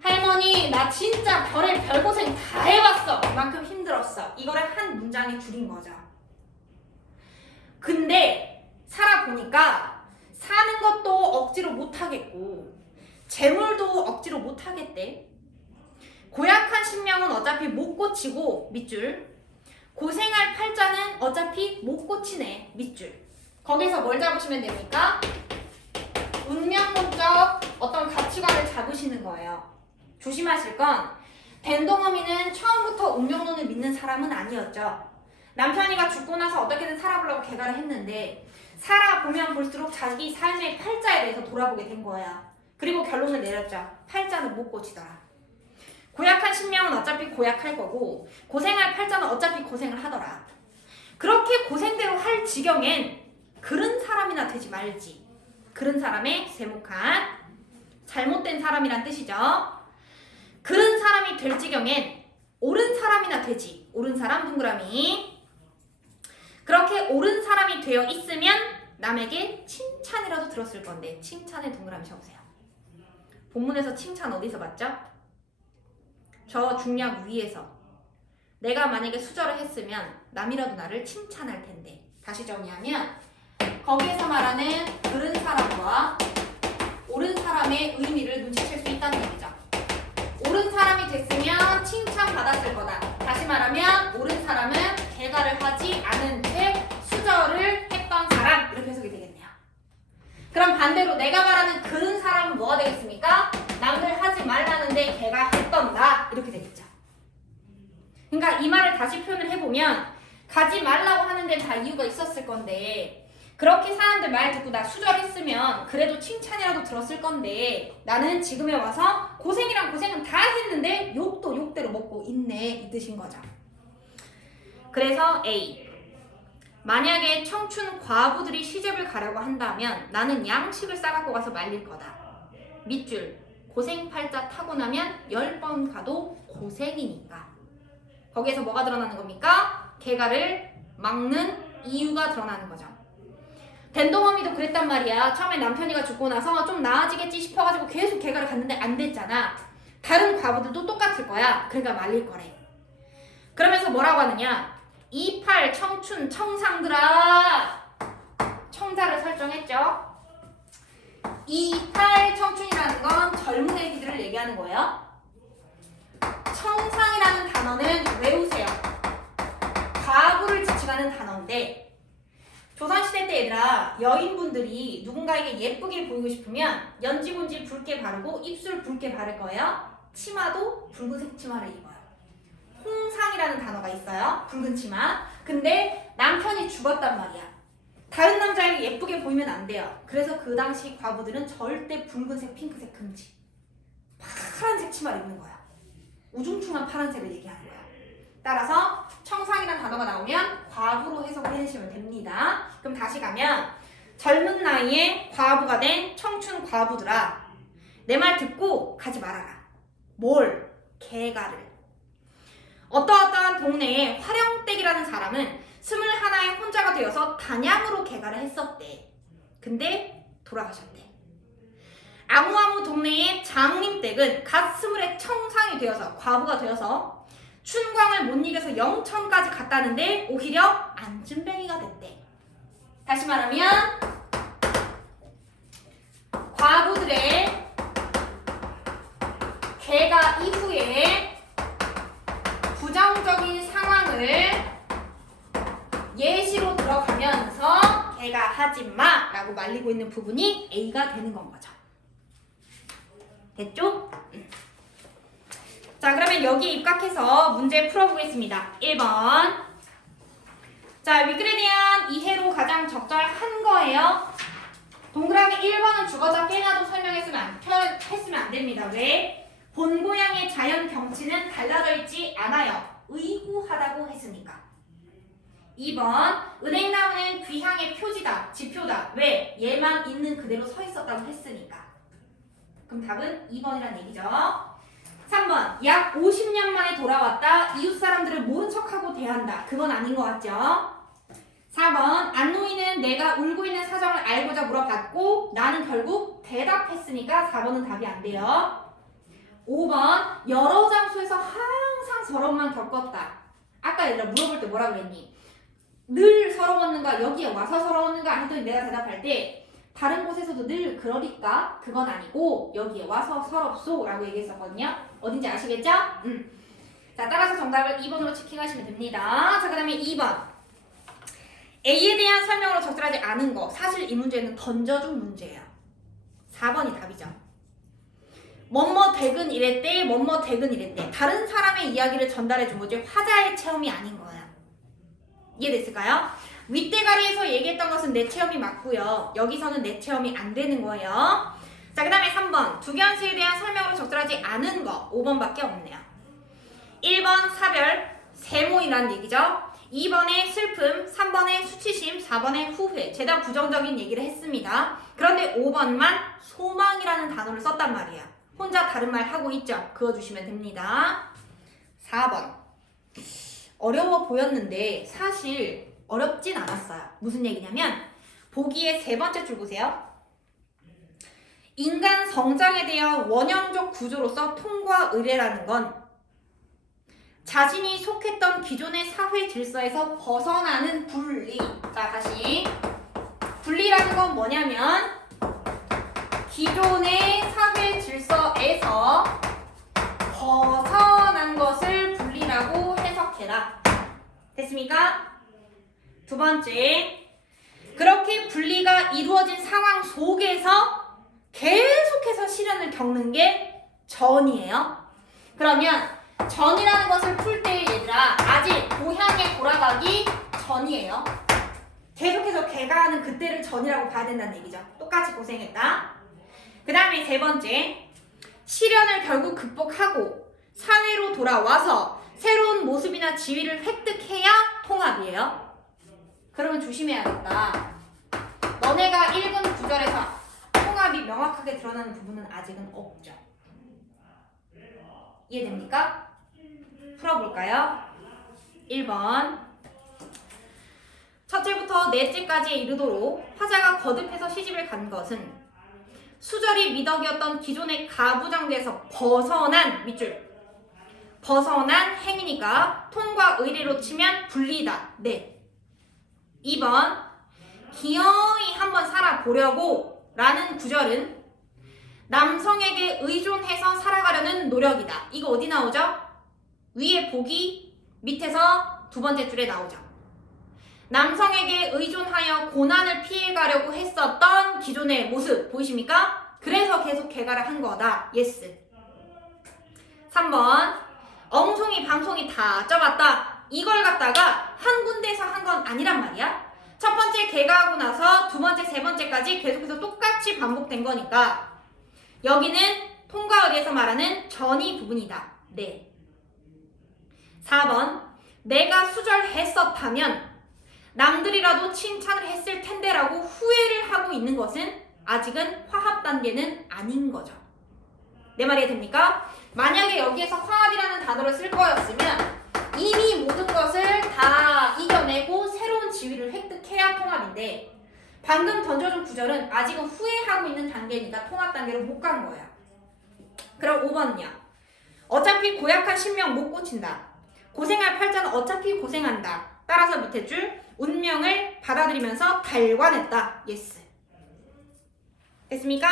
할머니 나 진짜 별의 별고생 다 해봤어. 그만큼 힘들었어. 이거를 한 문장에 줄인 거죠. 근데 살아보니까 사는 것도 억지로 못하겠고 재물도 억지로 못하겠대. 고약한 신명은 어차피 못 고치고 밑줄. 고생할 팔자는 어차피 못 고치네. 밑줄. 거기서 뭘 잡으시면 됩니까? 운명론적 어떤 가치관을 잡으시는 거예요. 조심하실 건 밴동어미는 처음부터 운명론을 믿는 사람은 아니었죠. 남편이가 죽고 나서 어떻게든 살아보려고 개가를 했는데 살아보면 볼수록 자기 삶의 팔자에 대해서 돌아보게 된 거예요. 그리고 결론을 내렸죠. 팔자는 못 고치더라. 고약한 신명은 어차피 고약할 거고 고생할 팔자는 어차피 고생을 하더라. 그렇게 고생대로 할 지경엔 그른 사람이나 되지 말지. 그른 사람의 쇠목한 잘못된 사람이란 뜻이죠. 그른 사람이 될 지경엔 옳은 사람이나 되지. 옳은 사람 동그라미. 그렇게 옳은 사람이 되어 있으면 남에게 칭찬이라도 들었을 건데 칭찬에 동그라미 쳐보세요. 본문에서 칭찬 어디서 봤죠? 저 중략 위에서. 내가 만약에 수절을 했으면 남이라도 나를 칭찬할 텐데. 다시 정리하면 거기에서 말하는 그른 사람과 옳은 사람의 의미를 눈치챌 수 있다는 얘기죠. 옳은 사람이 됐으면 칭찬받았을 거다. 다시 말하면 옳은 사람은 개가를 하지 않은 채 수절을 했던 사람. 이렇게 해석이 되겠네요. 그럼 반대로 내가 말하는 그른 사람은 뭐가 되겠습니까? 남들 하지 말라는데 개가 했던 나. 이렇게 되겠죠. 그러니까 이 말을 다시 표현을 해보면 가지 말라고 하는 데는 다 이유가 있었을 건데 그렇게 사람들 말 듣고 나 수절했으면 그래도 칭찬이라도 들었을 건데 나는 지금에 와서 고생이랑 고생은 다 했는데 욕도 욕대로 먹고 있네 이 뜻인 거죠. 그래서 A. 만약에 청춘 과부들이 시집을 가려고 한다면 나는 양식을 싸갖고 가서 말릴 거다. 밑줄. 고생팔자 타고 나면 10번 가도 고생이니까. 거기에서 뭐가 드러나는 겁니까? 개가를 막는 이유가 드러나는 거죠. 댄동어미도 그랬단 말이야. 처음에 남편이가 죽고 나서 좀 나아지겠지 싶어가지고 계속 개가를 갔는데 안 됐잖아. 다른 과부들도 똑같을 거야. 그러니까 말릴 거래. 그러면서 뭐라고 하느냐? 28 청춘 청상들아. 청자를 설정했죠. 28 청춘이라는 건 젊은 애기들을 얘기하는 거예요. 청상이라는 단어는 외우세요. 과부를 지칭하는 단어인데 조선시대 때 얘들아 여인분들이 누군가에게 예쁘게 보이고 싶으면 연지문지 붉게 바르고 입술 붉게 바를 거예요. 치마도 붉은색 치마를 입어요. 홍상이라는 단어가 있어요. 붉은 치마. 근데 남편이 죽었단 말이야. 다른 남자에게 예쁘게 보이면 안 돼요. 그래서 그 당시 과부들은 절대 붉은색, 핑크색 금지. 파란색 치마를 입는 거야. 우중충한 파란색을 얘기하는 거야. 따라서 청상이라는 단어가 나오면 과부로 해석을 해주시면 됩니다. 그럼 다시 가면 젊은 나이에 과부가 된 청춘 과부들아 내 말 듣고 가지 말아라. 뭘? 개가를. 어떠어떠한 동네에 화령댁이라는 사람은 21에 혼자가 되어서 단양으로 개가를 했었대. 근데 돌아가셨대. 아무아무 동네의 장림댁은 갓 20에 청상이 되어서 과부가 되어서 춘광을 못 이겨서 영천까지 갔다는데 오히려 안진뱅이가 됐대. 다시 말하면 과부들의 개가 이후에 부정적인 상황을 예시로 들어가면서 개가 하지마 라고 말리고 있는 부분이 A가 되는 건 거죠. 됐죠? 자, 그러면 여기에 입각해서 문제 풀어보겠습니다. 1번. 자, 위글에 대한 이해로 가장 적절한 거예요. 동그라미 1번은 죽어자 깨나도 설명했으면 안 됩니다. 왜? 본고양의 자연 경치는 달라져 있지 않아요. 의구하다고 했으니까. 2번. 은행나무는 귀향의 표지다. 지표다. 왜? 얘만 있는 그대로 서 있었다고 했으니까. 그럼 답은 2번이란 얘기죠. 3번. 약 50년 만에 돌아왔다. 이웃 사람들을 모른 척하고 대한다. 그건 아닌 것 같죠? 4번. 안노인은 내가 울고 있는 사정을 알고자 물어봤고 나는 결국 대답했으니까 4번은 답이 안 돼요. 5번. 여러 장소에서 항상 서러움만 겪었다. 아까 얘들아 물어볼 때 뭐라 그랬니? 늘 서러웠는가? 여기에 와서 서러웠는가? 했더니 내가 대답할 때 다른 곳에서도 늘 그러니까 그건 아니고 여기에 와서 서럽소 라고 얘기했었거든요. 어딘지 아시겠죠? 자, 따라서 정답을 2번으로 체킹하시면 됩니다. 자, 그 다음에 2번. A에 대한 설명으로 적절하지 않은 거. 사실 이 문제는 던져준 문제예요. 4번이 답이죠. 뭐뭐 댁은 이랬대, 뭐뭐 댁은 이랬대. 다른 사람의 이야기를 전달해 준 거지 화자의 체험이 아닌 거야. 이해됐을까요? 윗대가리에서 얘기했던 것은 내 체험이 맞고요. 여기서는 내 체험이 안 되는 거예요. 자, 그 다음에 3번. 두견시에 대한 설명으로 적절하지 않은 거 5번밖에 없네요. 1번 사별, 세모이라는 얘기죠. 2번에 슬픔, 3번에 수치심, 4번에 후회. 죄다 부정적인 얘기를 했습니다. 그런데 5번만 소망이라는 단어를 썼단 말이에요. 혼자 다른 말 하고 있죠? 그어주시면 됩니다. 4번. 어려워 보였는데 사실 어렵진 않았어요. 무슨 얘기냐면 보기의 세 번째 줄 보세요. 인간 성장에 대한 원형적 구조로서 통과 의례라는 건 자신이 속했던 기존의 사회 질서에서 벗어나는 분리. 자, 다시. 분리라는 건 뭐냐면 기존의 사회 질서에서 벗어난 것을 분리라고 해석해라. 됐습니까? 두 번째. 그렇게 분리가 이루어진 상황 속에서 계속해서 시련을 겪는 게 전이에요. 그러면 전이라는 것을 풀 때 얘들아 아직 고향에 돌아가기 전이에요. 계속해서 걔가 하는 그때를 전이라고 봐야 된다는 얘기죠. 똑같이 고생했다. 그 다음에 세 번째. 시련을 결국 극복하고 사회로 돌아와서 새로운 모습이나 지위를 획득해야 통합이에요. 그러면 조심해야겠다. 너네가 읽은 구절에서 통합이 명확하게 드러나는 부분은 아직은 없죠. 이해됩니까? 풀어볼까요? 1번. 첫째부터 넷째까지에 이르도록 화자가 거듭해서 시집을 간 것은 수절이 미덕이었던 기존의 가부장제에서 벗어난 밑줄 벗어난 행위니까 통과 의례로 치면 분리다. 네. 2번. 기어이 한번 살아보려고 라는 구절은 남성에게 의존해서 살아가려는 노력이다. 이거 어디 나오죠? 위에 보기 밑에서 두 번째 줄에 나오죠. 남성에게 의존하여 고난을 피해가려고 했었던 기존의 모습 보이십니까? 그래서 계속 개가를 한 거다. 예스. 3번. 엉송이 방송이 다 쪄봤다. 이걸 갖다가 한 군데에서 한 건 아니란 말이야. 첫 번째 개가하고 나서 두 번째, 세 번째까지 계속해서 똑같이 반복된 거니까 여기는 통과 의례에서 말하는 전이 부분이다. 네. 4번. 내가 수절했었다면 남들이라도 칭찬을 했을 텐데라고 후회를 하고 있는 것은 아직은 화합 단계는 아닌 거죠. 내 말이 됩니까? 만약에 여기에서 화합이라는 단어를 쓸 거였으면 이미 모든 것을 다 이겨내고 새로운 지위를 획득해야 통합인데 방금 던져준 구절은 아직은 후회하고 있는 단계니까 통합 단계로 못 간 거야. 그럼 5번은요. 어차피 고약한 신명 못 고친다. 고생할 팔자는 어차피 고생한다. 따라서 밑에 줄 운명을 받아들이면서 달관했다. 예스. 됐습니까?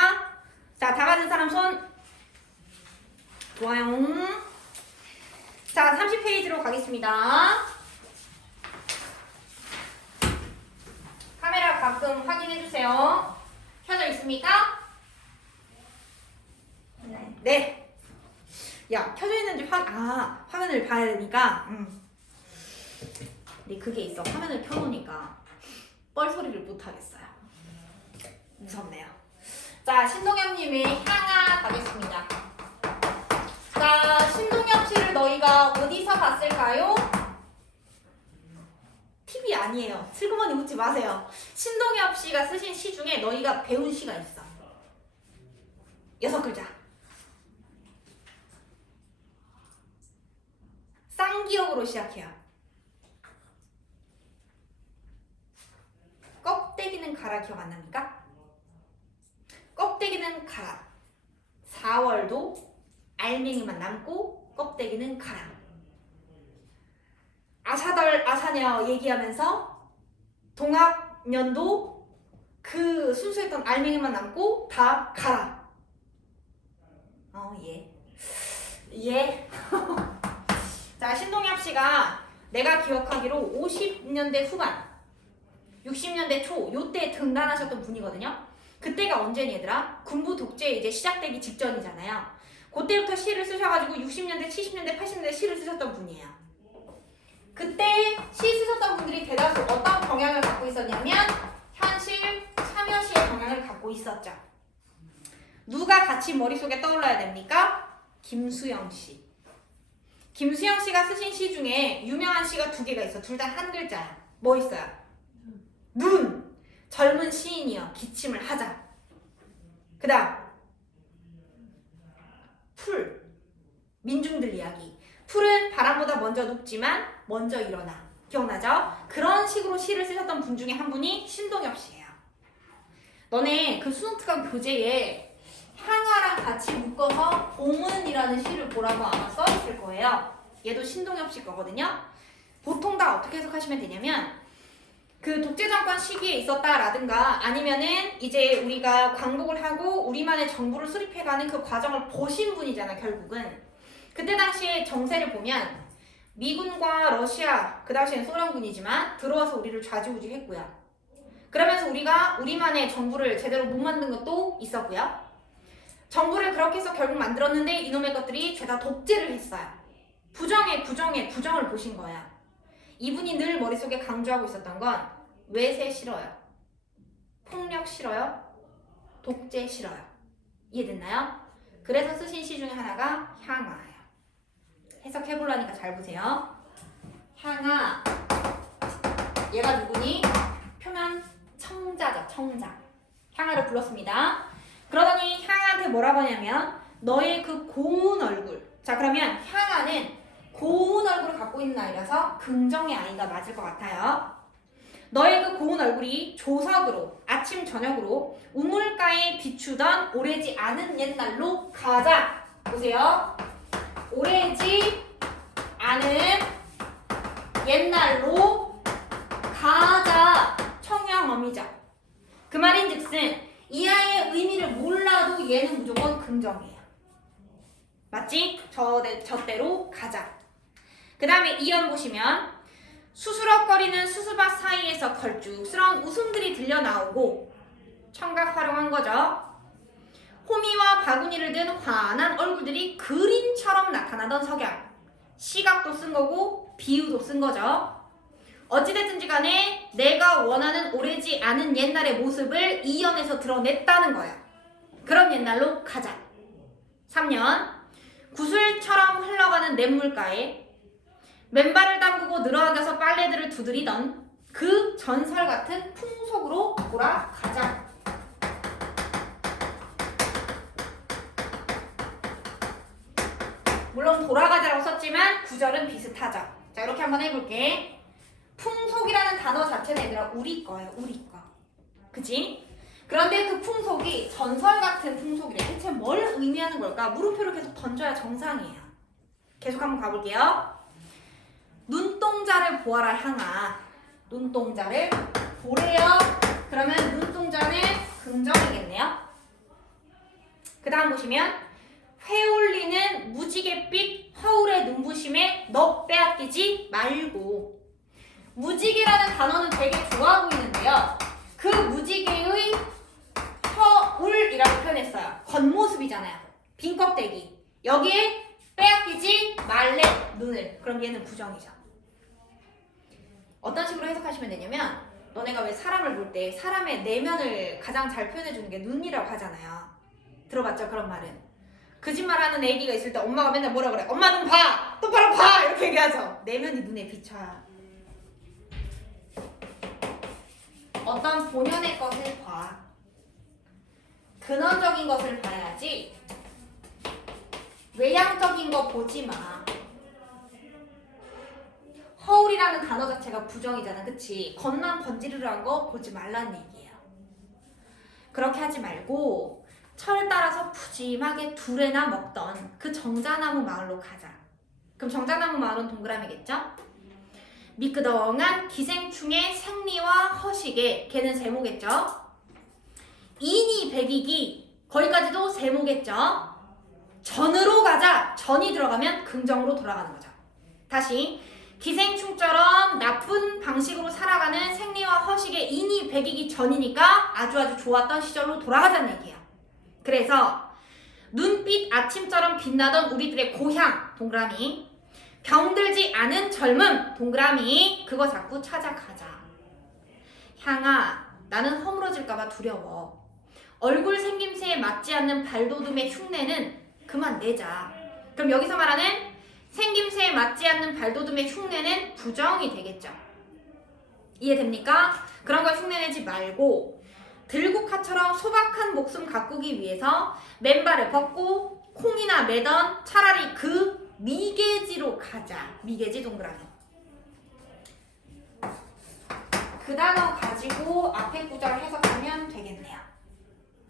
자, 다 가진 사람 손. 좋아요. 자, 30페이지로 가겠습니다. 카메라 가끔 확인해주세요. 켜져 있습니까? 네. 야, 켜져 있는지 화면을 봐야 되니까. 근데 그게 있어. 화면을 켜놓으니까 뻘소리를 못하겠어요. 무섭네요. 자, 신동엽님의 향아 가겠습니다. 자, 신동엽 씨를 너희가 어디서 봤을까요? TV 아니에요. 슬그머니 웃지 마세요. 신동엽 씨가 쓰신 시 중에 너희가 배운 시가 있어. 6글자. 쌍기역으로 시작해요. 껍데기는 가라 기억 안 납니까? 껍데기는 가라. 4월도 알맹이만 남고 껍데기는 가라. 아사덜 아사녀 얘기하면서 동학년도 그 순수했던 알맹이만 남고 다 가라. 예. 예. 자, 신동엽 씨가 내가 기억하기로 50년대 후반 60년대 초 요때 등단하셨던 분이거든요. 그때가 언제니 얘들아? 군부 독재 이제 시작되기 직전이잖아요. 그때부터 시를 쓰셔가지고 60년대, 70년대, 80년대 시를 쓰셨던 분이에요. 그때 시 쓰셨던 분들이 대다수 어떤 경향을 갖고 있었냐면 현실, 참여시의 경향을 갖고 있었죠. 누가 같이 머릿속에 떠올라야 됩니까? 김수영 씨. 김수영 씨가 쓰신 시 중에 유명한 시가 두 개가 있어. 둘 다 한 글자야. 뭐 있어요? 눈. 젊은 시인이여 기침을 하자. 그 다음 풀. 민중들 이야기. 풀은 바람보다 먼저 녹지만 먼저 일어나. 기억나죠? 그런 식으로 시를 쓰셨던 분 중에 한 분이 신동엽 씨예요. 너네 그 수능특강 교재에 향아랑 같이 묶어서 봄은이라는 시를 보라고 아마 써있을 거예요. 얘도 신동엽 씨 거거든요. 보통 다 어떻게 해석하시면 되냐면 그 독재정권 시기에 있었다라든가 아니면은 이제 우리가 광복을 하고 우리만의 정부를 수립해가는 그 과정을 보신 분이잖아 결국은. 그때 당시에 정세를 보면 미군과 러시아, 그 당시엔 소련군이지만 들어와서 우리를 좌지우지했고요. 그러면서 우리가 우리만의 정부를 제대로 못 만든 것도 있었고요. 정부를 그렇게 해서 결국 만들었는데 이놈의 것들이 죄다 독재를 했어요. 부정을 보신 거야. 이분이 늘 머릿속에 강조하고 있었던 건 외세 싫어요. 폭력 싫어요. 독재 싫어요. 이해됐나요? 그래서 쓰신 시 중에 하나가 향아예요. 해석해보려니까 잘 보세요. 향아. 얘가 누구니? 표면 청자죠. 청자. 향아를 불렀습니다. 그러더니 향아한테 뭐라고 하냐면 너의 그 고운 얼굴. 자 그러면 향아는 고운 얼굴을 갖고 있는 아이라서 긍정의 아이가 맞을 것 같아요. 너의 그 고운 얼굴이 조석으로 아침 저녁으로 우물가에 비추던 오래지 않은 옛날로 가자. 보세요. 오래지 않은 옛날로 가자. 청량어미죠. 그 말인즉슨 이 아이의 의미를 몰라도 얘는 무조건 긍정이에요. 맞지? 저대로 가자. 그 다음에 이연 보시면 수수럭거리는 수수밭 사이에서 걸쭉스러운 웃음들이 들려 나오고 청각 활용한 거죠. 호미와 바구니를 든 환한 얼굴들이 그림처럼 나타나던 석양. 시각도 쓴 거고 비유도 쓴 거죠. 어찌됐든지 간에 내가 원하는 오래지 않은 옛날의 모습을 이연에서 드러냈다는 거야. 그런 옛날로 가자. 3년 구슬처럼 흘러가는 냇물가에 맨발을 담그고 늘어앉아서 빨래들을 두드리던 그 전설 같은 풍속으로 돌아가자. 물론 돌아가자라고 썼지만 구절은 비슷하죠. 자 이렇게 한번 해볼게. 풍속이라는 단어 자체는 얘들아 우리 거예요. 우리 거. 그치? 그런데 그 풍속이 전설 같은 풍속이래. 대체 뭘 의미하는 걸까? 물음표를 계속 던져야 정상이에요. 계속 한번 가볼게요. 눈동자를 보아라 향아. 눈동자를 보래요. 그러면 눈동자는 긍정이겠네요. 그 다음 보시면 회올리는 무지갯빛 허울의 눈부심에 너 빼앗기지 말고. 무지개라는 단어는 되게 좋아 보이는데요. 그 무지개의 허울이라고 표현했어요. 겉모습이잖아요. 빈 껍데기. 여기에 빼앗기지 말래 눈을. 그럼 얘는 부정이죠. 어떤 식으로 해석하시면 되냐면 너네가 왜 사람을 볼 때 사람의 내면을 가장 잘 표현해주는 게 눈이라고 하잖아요. 들어봤죠? 그런 말은. 거짓말하는 애기가 있을 때 엄마가 맨날 뭐라 그래? 엄마 눈 봐! 똑바로 봐! 이렇게 얘기하죠. 내면이 눈에 비쳐요. 어떤 본연의 것을 봐. 근원적인 것을 봐야지 외향적인 거 보지 마. 허울이라는 단어 자체가 부정이잖아. 그치? 겉만 번지르르한 거 보지 말라는 얘기예요. 그렇게 하지 말고 철 따라서 푸짐하게 두레나 먹던 그 정자나무 마을로 가자. 그럼 정자나무 마을은 동그라미겠죠? 미끄덩한 기생충의 생리와 허식에 걔는 세모겠죠? 인이 백이기 거기까지도 세모겠죠? 전으로 가자. 전이 들어가면 긍정으로 돌아가는 거죠. 다시 기생충처럼 나쁜 방식으로 살아가는 생리와 허식의 인이 백이기 전이니까 아주 좋았던 시절로 돌아가자는 얘기예요. 그래서 눈빛 아침처럼 빛나던 우리들의 고향 동그라미 병들지 않은 젊음 동그라미 그거 자꾸 찾아가자. 향아 나는 허물어질까봐 두려워. 얼굴 생김새에 맞지 않는 발돋움의 흉내는 그만 내자. 그럼 여기서 말하는 생김새에 맞지 않는 발돋움의 흉내는 부정이 되겠죠. 이해됩니까? 그런 거 흉내내지 말고 들국화처럼 소박한 목숨 가꾸기 위해서 맨발을 벗고 콩이나 매던 차라리 그 미개지로 가자. 미개지 동그라미. 그 단어 가지고 앞에 구절을 해석하면 되겠네요.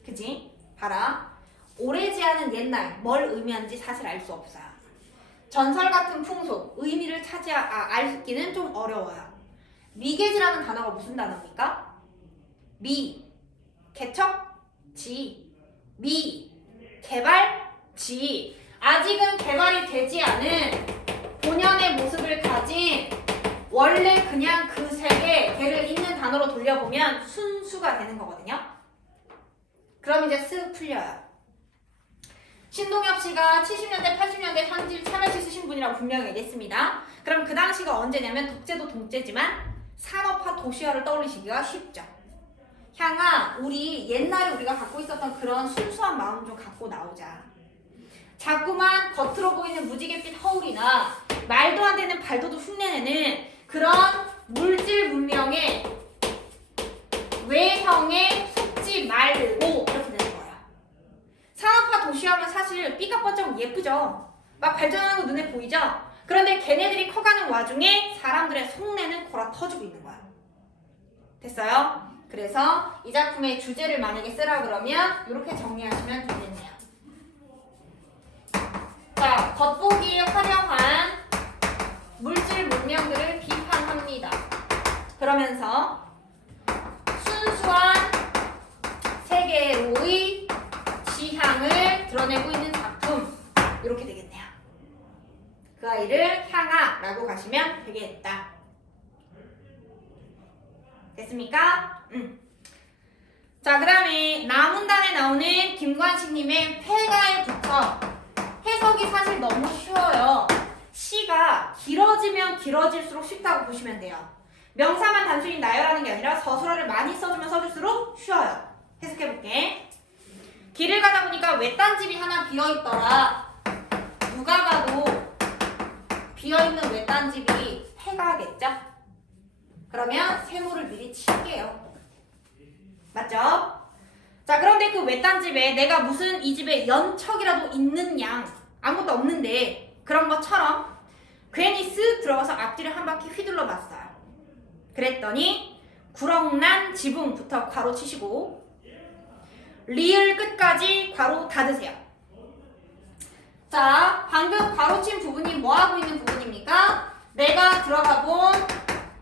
그지? 봐라. 오래지 않은 옛날, 뭘 의미하는지 사실 알 수 없어요. 전설 같은 풍속, 의미를 알기는 좀 어려워요. 미개지라는 단어가 무슨 단어입니까? 미, 개척, 지, 미, 개발, 지. 아직은 개발이 되지 않은 본연의 모습을 가진 원래 그냥 그 세계, 걔를 있는 단어로 돌려보면 순수가 되는 거거든요. 그럼 이제 쓱 풀려요. 신동엽 씨가 70년대, 80년대 현질 참여시 쓰신 분이라고 분명히 얘기했습니다. 그럼 그 당시가 언제냐면 독재도 독재지만 산업화, 도시화를 떠올리시기가 쉽죠. 향아, 우리 옛날에 우리가 갖고 있었던 그런 순수한 마음 좀 갖고 나오자. 자꾸만 겉으로 보이는 무지갯빛 허울이나 말도 안 되는 발도도 흉내내는 그런 물질 문명의 외형에 속지 말고 이렇게 되는 거예요. 산업화 도시화하면 사실 삐까뻔쩍 예쁘죠. 막 발전하는 거 눈에 보이죠. 그런데 걔네들이 커가는 와중에 사람들의 속내는 골아 터지고 있는 거야. 됐어요? 그래서 이 작품의 주제를 만약에 쓰라 그러면 이렇게 정리하시면 되겠네요. 자, 겉보기에 화려한 물질 문명들을 비판합니다. 그러면서 순수한 세계로의 지향을 드러내고 있는 작품, 이렇게 되겠네요. 그 아이를 향아라고 가시면 되겠다. 됐습니까? 자, 그 다음에 나문단에 나오는 김관식님의 폐가에부터 해석이 사실 너무 쉬워요. 시가 길어지면 길어질수록 쉽다고 보시면 돼요. 명사만 단순히 나열하는 게 아니라 서술어를 많이 써주면 써줄수록 쉬워요. 해석해볼게. 길을 가다 보니까 외딴집이 하나 비어있더라. 누가 봐도 비어있는 외딴집이 폐가겠죠? 그러면 세모를 미리 칠게요. 맞죠? 자, 그런데 그 외딴집에 내가 무슨 이 집에 연척이라도 있는 양, 아무것도 없는데 그런 것처럼 괜히 쓱 들어가서 앞뒤를 한 바퀴 휘둘러 봤어요. 그랬더니 구렁난 지붕부터 괄호 치시고 리을 끝까지 괄호 닫으세요. 자, 방금 괄호 친 부분이 뭐 하고 있는 부분입니까? 내가 들어가 본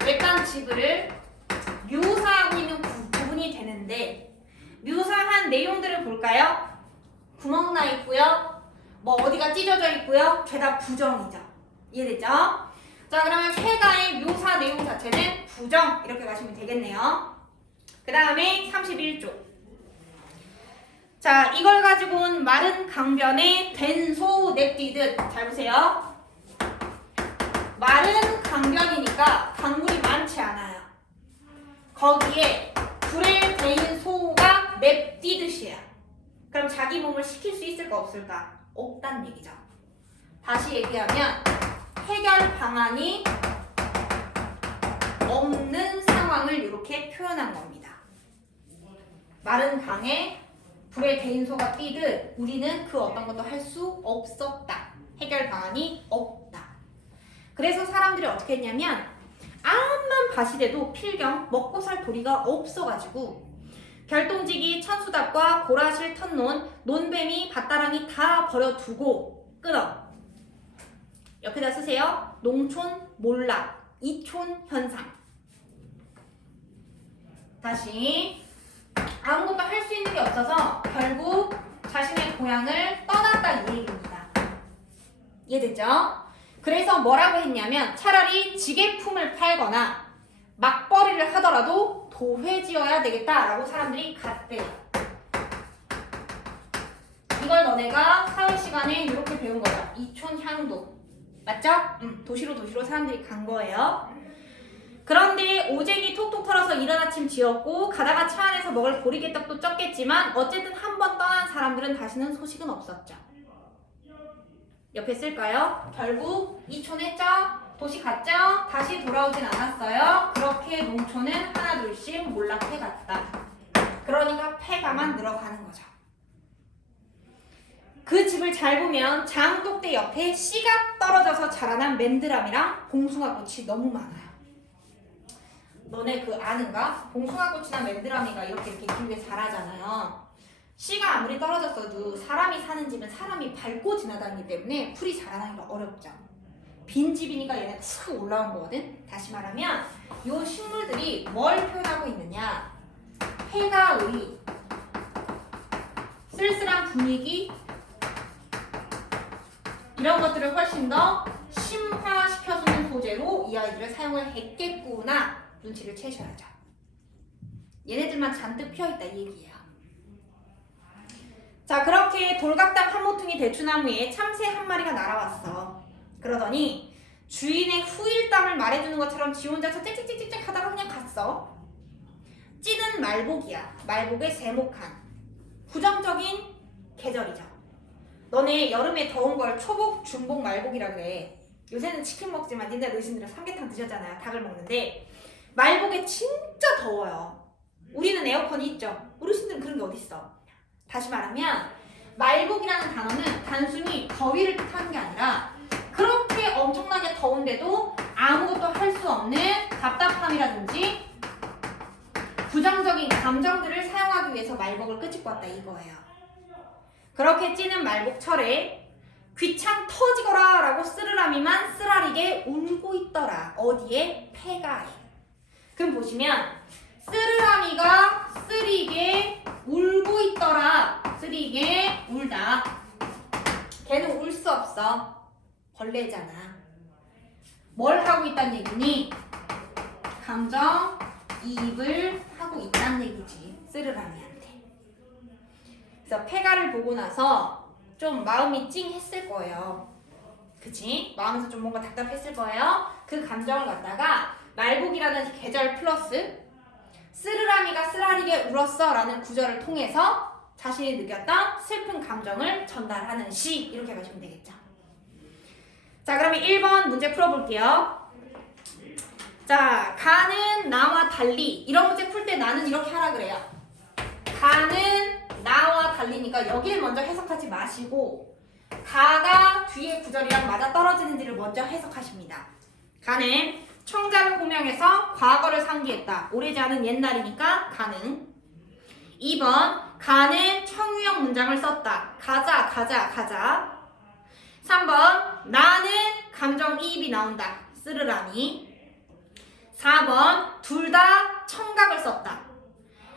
외딴집을 묘사하고 있는 부분이 되는데 묘사한 내용들을 볼까요? 구멍 나 있고요. 뭐 어디가 찢어져 있고요. 죄다 부정이죠. 이해됐죠? 자, 그러면 폐가의 묘사 내용 자체는 부정 이렇게 가시면 되겠네요. 그 다음에 31조. 자, 이걸 가지고 온 마른 강변에 된소 내뛰듯. 잘 보세요. 마른 강변이니까 강물이 많지 않아요. 거기에 불에 데인 소가 냅뛰듯이에요. 그럼 자기 몸을 식힐 수 있을까 없을까? 없단 얘기죠. 다시 얘기하면 해결 방안이 없는 상황을 이렇게 표현한 겁니다. 마른 강에 불에 데인 소가 뛰듯 우리는 그 어떤 것도 할 수 없었다. 해결 방안이 없다. 그래서 사람들이 어떻게 했냐면 암만 바시돼도 필경 먹고 살 도리가 없어가지고 결동지기 천수답과 고라실 턴논 논뱀이 밭다랑이 다 버려두고 끊어. 옆에다 쓰세요. 농촌 몰락 이촌 현상. 다시 아무것도 할 수 있는 게 없어서 결국 자신의 고향을 떠났다 이 얘기입니다. 이해됐죠? 그래서 뭐라고 했냐면 차라리 지게품을 팔거나 막벌이를 하더라도 도회지어야 되겠다라고 사람들이 갔대요. 이걸 너네가 사회 시간에 이렇게 배운 거야. 이촌향도. 맞죠? 도시로 사람들이 간 거예요. 그런데 오쟁이 톡톡 털어서 이른 아침 지었고 가다가 차 안에서 먹을 보리개떡도 쪘겠지만 어쨌든 한 번 떠난 사람들은 다시는 소식은 없었죠. 옆에 쓸까요? 결국 이촌했죠? 도시 갔죠? 다시 돌아오진 않았어요. 그렇게 농촌은 하나둘씩 몰락해 갔다. 그러니까 폐가만 늘어가는 거죠. 그 집을 잘 보면 장독대 옆에 씨가 떨어져서 자라난 맨드람이랑 봉숭아꽃이 너무 많아요. 너네 그 아는가? 봉숭아꽃이나 맨드라미가 이렇게 기울게 자라잖아요. 씨가 아무리 떨어졌어도 사람이 사는 집은 사람이 밟고 지나다니기 때문에 풀이 자라나기가 어렵죠. 빈 집이니까 얘네 툭 올라온 거거든. 다시 말하면 이 식물들이 뭘 표현하고 있느냐? 폐가의 쓸쓸한 분위기 이런 것들을 훨씬 더 심화시켜주는 소재로 이 아이들을 사용을 했겠구나. 눈치를 채셔야죠. 얘네들만 잔뜩 피어있다 이 얘기예요. 자, 그렇게 돌각당 한 모퉁이 대추나무에 참새 한 마리가 날아왔어. 그러더니 주인의 후일담을 말해주는 것처럼 지 혼자서 짹짹짹짹 하다가 그냥 갔어. 찌는 말복이야. 말복의 세목한 부정적인 계절이죠. 너네 여름에 더운 걸 초복, 중복, 말복이라 그래. 요새는 치킨 먹지만 니네 어르신들은 삼계탕 드셨잖아요. 닭을 먹는데 말복에 진짜 더워요. 우리는 에어컨이 있죠. 어르신들은 그런 게 어딨어. 다시 말하면 말복이라는 단어는 단순히 더위를 뜻하는 게 아니라 그렇게 엄청나게 더운데도 아무것도 할 수 없는 답답함이라든지 부정적인 감정들을 사용하기 위해서 말복을 끄집고 왔다 이거예요. 그렇게 찌는 말복철에 귀창 터지거라 라고 쓰르라미만 쓰라리게 울고 있더라. 어디에? 폐가에. 그럼 보시면 쓰르라미가 쓰리게 울고 있더라. 쓰리게 울다. 걔는 울 수 없어. 벌레잖아. 뭘 하고 있다는 얘기니? 감정 이입을 하고 있다는 얘기지. 쓰르라미한테. 그래서 폐가를 보고 나서 좀 마음이 찡했을 거예요. 그치? 마음에서 좀 뭔가 답답했을 거예요. 그 감정을 갖다가 말복이라는 계절 플러스 쓰르라미가 쓰라리게 울었어 라는 구절을 통해서 자신이 느꼈던 슬픈 감정을 전달하는 시 이렇게 가시면 되겠죠. 자, 그러면 1번 문제 풀어볼게요. 자, 가는 나와 달리 이런 문제 풀 때 나는 이렇게 하라 그래요. 가는 나와 달리니까 여기를 먼저 해석하지 마시고 가가 뒤에 구절이랑 맞아 떨어지는지를 먼저 해석하십니다. 가는 청자를 호명해서 과거를 상기했다. 오래지 않은 옛날이니까 가는. 2번 가는 청유형 문장을 썼다. 가자 가자 가자. 3번 나는 감정이입이 나온다. 쓰르라미. 4번 둘 다 청각을 썼다.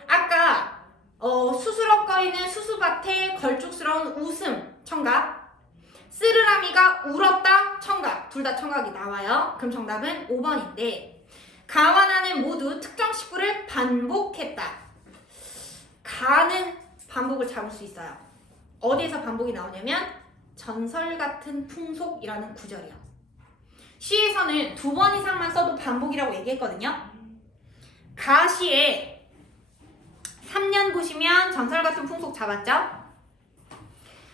아까 수스럭거리는 수수밭에 걸쭉스러운 웃음 청각. 쓰르라미가 울었다 청각. 둘 다 청각이 나와요. 그럼 정답은 5번인데 가와 나는 모두 특정 식구를 반복했다. 가는 반복을 잡을 수 있어요. 어디에서 반복이 나오냐면 전설 같은 풍속이라는 구절이요. 시에서는 2번 이상만 써도 반복이라고 얘기했거든요. 가시에 3년 보시면 전설 같은 풍속 잡았죠?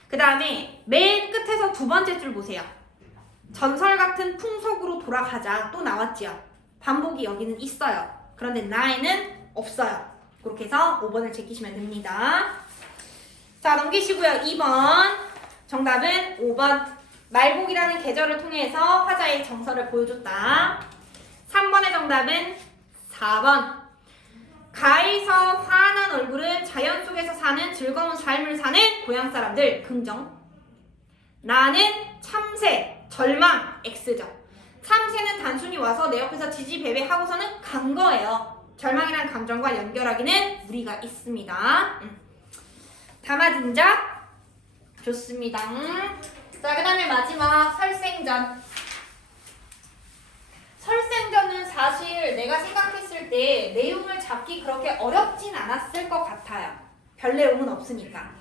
그 다음에 맨 끝에서 2번째 줄 보세요. 전설 같은 풍속으로 돌아가자 또 나왔지요. 반복이 여기는 있어요. 그런데 나에는 없어요. 그렇게 해서 5번을 제끼시면 됩니다. 자, 넘기시고요. 2번 정답은 5번 말복이라는 계절을 통해서 화자의 정서를 보여줬다. 3번의 정답은 4번 가에서 환한 얼굴은 자연 속에서 사는 즐거운 삶을 사는 고향 사람들 긍정. 나는 참새 절망 X죠. 참새는 단순히 와서 내 옆에서 지지배배하고서는 간 거예요. 절망이라는 감정과 연결하기는 무리가 있습니다. 다 맞은 자? 좋습니다. 자, 그 다음에 마지막 설생전. 설생전은 사실 내가 생각했을 때 내용을 잡기 그렇게 어렵진 않았을 것 같아요. 별 내용은 없으니까.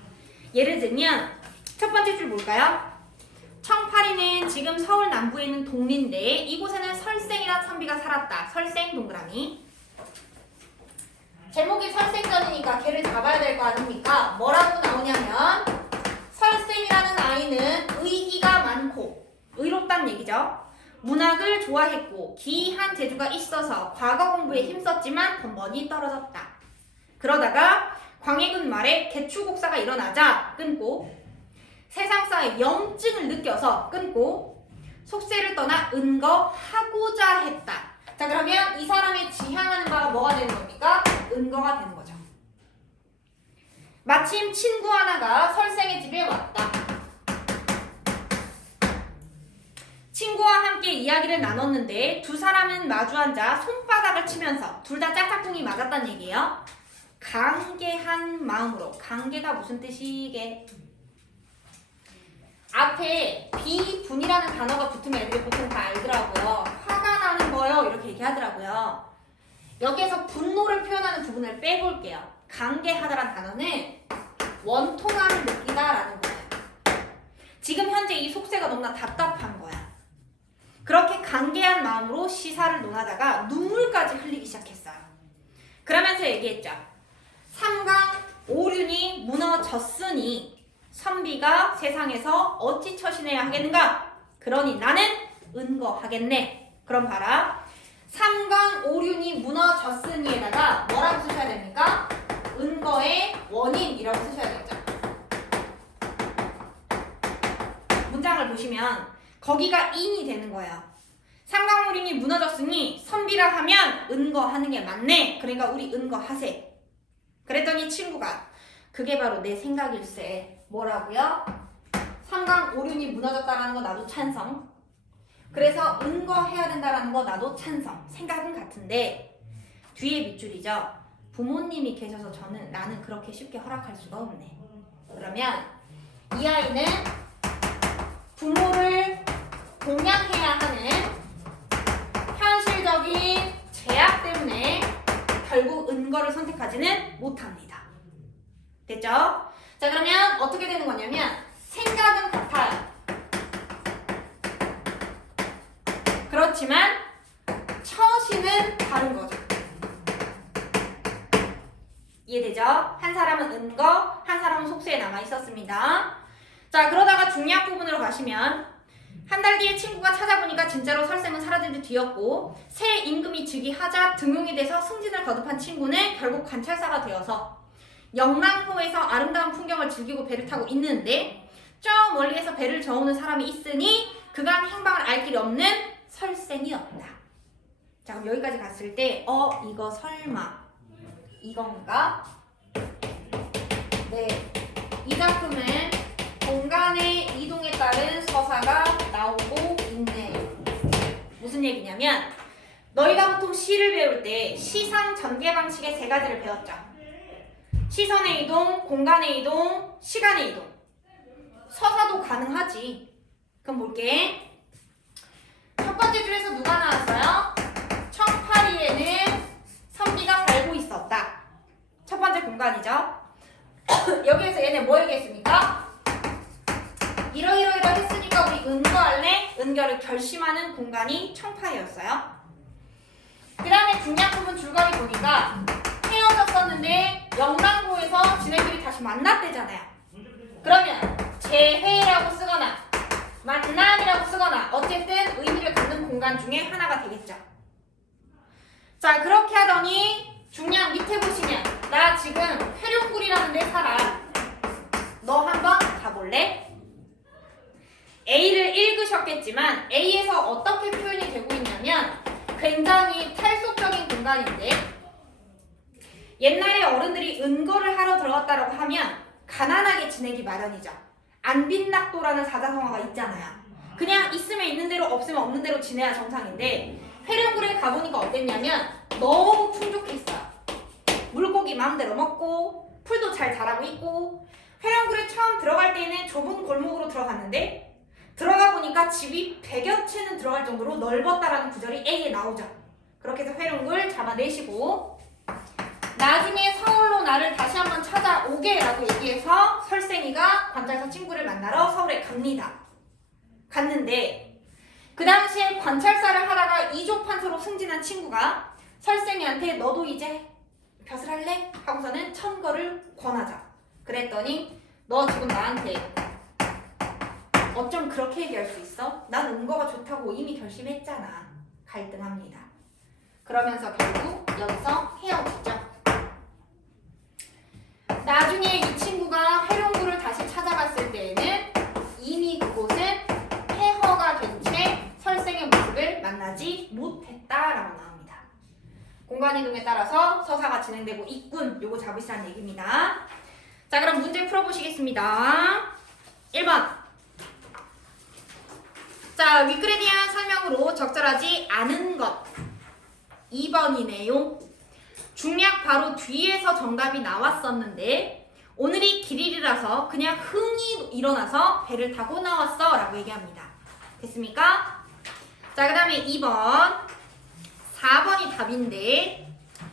예를 들면 첫 번째 줄 볼까요? 청파리는 지금 서울 남부에 있는 동리인데 이곳에는 설 설생이란 선비가 살았다. 설생 동그라미. 제목이 설생전이니까 걔를 잡아야 될 거 아닙니까? 뭐라고 나오냐면 설생이라는 아이는 의기가 많고 의롭다는 얘기죠. 문학을 좋아했고 기이한 재주가 있어서 과거 공부에 힘썼지만 번번이 떨어졌다. 그러다가 광해군 말에 개추곡사가 일어나자 끊고 세상사의 영증을 느껴서 끊고 속세를 떠나 은거하고자 했다. 자, 그러면 이 사람의 지향하는 바가 뭐가 되는 겁니까? 은거가 되는 거죠. 마침 친구 하나가 설생의 집에 왔다. 친구와 함께 이야기를 나눴는데 두 사람은 마주 앉아 손바닥을 치면서 둘 다 짝짝꿍이 맞았다는 얘기예요. 강개한 마음으로. 강개가 무슨 뜻이게? 앞에 비분이라는 단어가 붙으면 애들이 보통 다 알더라고요. 화가 나는 거요 이렇게 얘기하더라고요. 여기에서 분노를 표현하는 부분을 빼볼게요. 강개하다라는 단어는 원통함을 느끼다라는 거예요. 지금 현재 이 속세가 너무나 답답한 거야. 그렇게 강개한 마음으로 시사를 논하다가 눈물까지 흘리기 시작했어요. 그러면서 얘기했죠. 삼강 오륜이 무너졌으니 선비가 세상에서 어찌 처신해야 하겠는가? 그러니 나는 은거하겠네. 그럼 봐라. 삼강 오륜이 무너졌으니에다가 뭐라고 쓰셔야 됩니까? 은거의 원인이라고 쓰셔야겠죠. 문장을 보시면 거기가 인이 되는 거예요. 삼강오륜이 무너졌으니 선비라 하면 은거하는 게 맞네. 그러니까 우리 은거하세. 그랬더니 친구가 그게 바로 내 생각일세. 뭐라고요? 삼강오륜이 무너졌다라는 거 나도 찬성. 그래서 은거해야 된다라는 거 나도 찬성. 생각은 같은데 뒤에 밑줄이죠. 부모님이 계셔서 나는 그렇게 쉽게 허락할 수가 없네. 그러면 이 아이는 부모를 공양해야 하는 현실적인 제약 때문에 결국 은거를 선택하지는 못합니다. 됐죠? 자, 그러면 어떻게 되는 거냐면 생각은 같아요. 그렇지만 처신은 다른 거죠. 이해되죠? 한 사람은 은거, 한 사람은 속세에 남아 있었습니다. 자, 그러다가 중요한 부분으로 가시면 한 달 뒤에 친구가 찾아보니까 진짜로 설생은 사라진 듯 뒤였고 새 임금이 즉위하자 등용이 돼서 승진을 거듭한 친구는 결국 관찰사가 되어서 영랑호에서 아름다운 풍경을 즐기고 배를 타고 있는데 저 멀리에서 배를 저으는 사람이 있으니 그간 행방을 알 길이 없는 설생이었다. 자, 그럼 여기까지 갔을 때 이거 설마 이건가? 네, 이 작품은 공간의 이동에 따른 서사가 나오고 있네요. 무슨 얘기냐면 너희가 보통 시를 배울 때 시상 전개 방식의 세 가지를 배웠죠. 시선의 이동, 공간의 이동, 시간의 이동. 서사도 가능하지. 그럼 볼게. 첫 번째 줄에서 누가 나왔어요? 청파리에는 선비가 살고 있었다. 첫 번째 공간이죠. 여기에서 얘네 뭐 얘기했습니까? 이러이러 했으니까 우리 은거할래? 은결을 결심하는 공간이 청파리였어요. 그 다음에 중요한 부분 줄거리 보니까 헤어졌었는데 영랑고에서 지네끼리 다시 만났대잖아요. 그러면 재회라고 쓰거나 만남이라고 쓰거나 어쨌든 의미를 갖는 공간 중에 하나가 되겠죠. 자, 그렇게 하더니 중요한 밑에 보시면 나 지금 회룡굴이라는 데 살아. 너 한번 가볼래? A를 읽으셨겠지만 A에서 어떻게 표현이 되고 있냐면 굉장히 탈속적인 공간인데 옛날에 어른들이 은거를 하러 들어갔다고 하면 가난하게 지내기 마련이죠. 안빈낙도라는 사자성어가 있잖아요. 그냥 있으면 있는 대로 없으면 없는 대로 지내야 정상인데 회룡굴에 가보니까 어땠냐면 너무 풍족했어요. 물고기 마음대로 먹고 풀도 잘 자라고 있고 회룡굴에 처음 들어갈 때는 좁은 골목으로 들어갔는데 들어가 보니까 집이 100여 채는 들어갈 정도로 넓었다라는 구절이 A에 나오죠. 그렇게 해서 회룡굴 잡아내시고 나중에 서울로 나를 다시 한번 찾아오게 라고 얘기해서 설생이가 관찰사 친구를 만나러 서울에 갑니다. 갔는데 그 당시에 관찰사를 하다가 이조판서로 승진한 친구가 설생이한테 너도 이제 벼슬 할래? 하고서는 천거를 권하자. 그랬더니 너 지금 나한테 어쩜 그렇게 얘기할 수 있어? 난 은거가 좋다고 이미 결심했잖아. 갈등합니다. 그러면서 결국 여기서 헤어지죠. 나중에 이 친구가 회룡구를 다시 찾아갔을 때에는 이미 그곳은 폐허가 된 채 설생의 모습을 만나지 못했다라고 나옵니다. 공간이동에 따라서 서사가 진행되고 있군. 요거 잡으시라는 얘기입니다. 자, 그럼 문제 풀어보시겠습니다. 1번. 자, 위크레디안 설명으로 적절하지 않은 것. 2번이네요. 중략 바로 뒤에서 정답이 나왔었는데 오늘이 길일이라서 그냥 흥이 일어나서 배를 타고 나왔어 라고 얘기합니다. 됐습니까? 자, 그 다음에 2번 4번이 답인데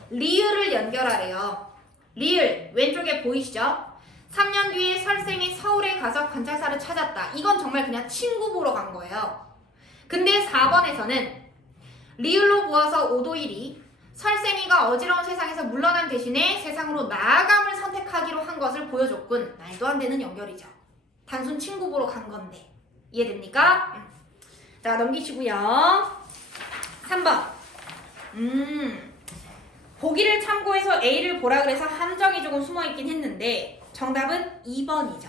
리을을 연결하래요. 리을 왼쪽에 보이시죠? 3년 뒤에 설생이 서울에 가서 관찰사를 찾았다. 이건 정말 그냥 친구 보러 간 거예요. 근데 4번에서는 리을로 보아서 오도일이 설생이가 어지러운 세상에서 물러난 대신에 세상으로 나아감을 선택하기로 한 것을 보여줬군. 말도 안 되는 연결이죠. 단순 친구 보러 간 건데. 이해됩니까? 자, 넘기시고요. 3번. 보기를 참고해서 A를 보라 그래서 함정이 조금 숨어있긴 했는데 정답은 2번이죠.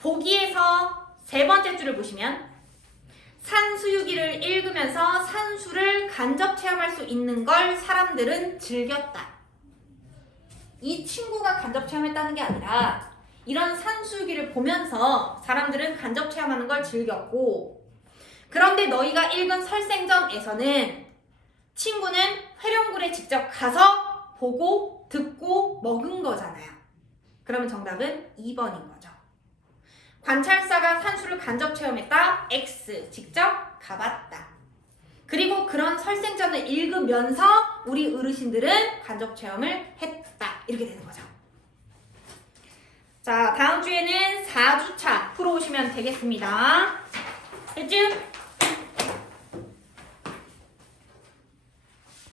보기에서 세 번째 줄을 보시면 산수유기를 읽으면서 산수를 간접 체험할 수 있는 걸 사람들은 즐겼다. 이 친구가 간접 체험했다는 게 아니라 이런 산수유기를 보면서 사람들은 간접 체험하는 걸 즐겼고, 그런데 너희가 읽은 설생전에서는 친구는 회룡굴에 직접 가서 보고 듣고 먹은 거잖아요. 그러면 정답은 2번인 거죠. 관찰사가 산수를 간접 체험했다. X. 직접 가봤다. 그리고 그런 설생전을 읽으면서 우리 어르신들은 간접 체험을 했다. 이렇게 되는 거죠. 자, 다음 주에는 4주차 풀어오시면 되겠습니다. 됐죠?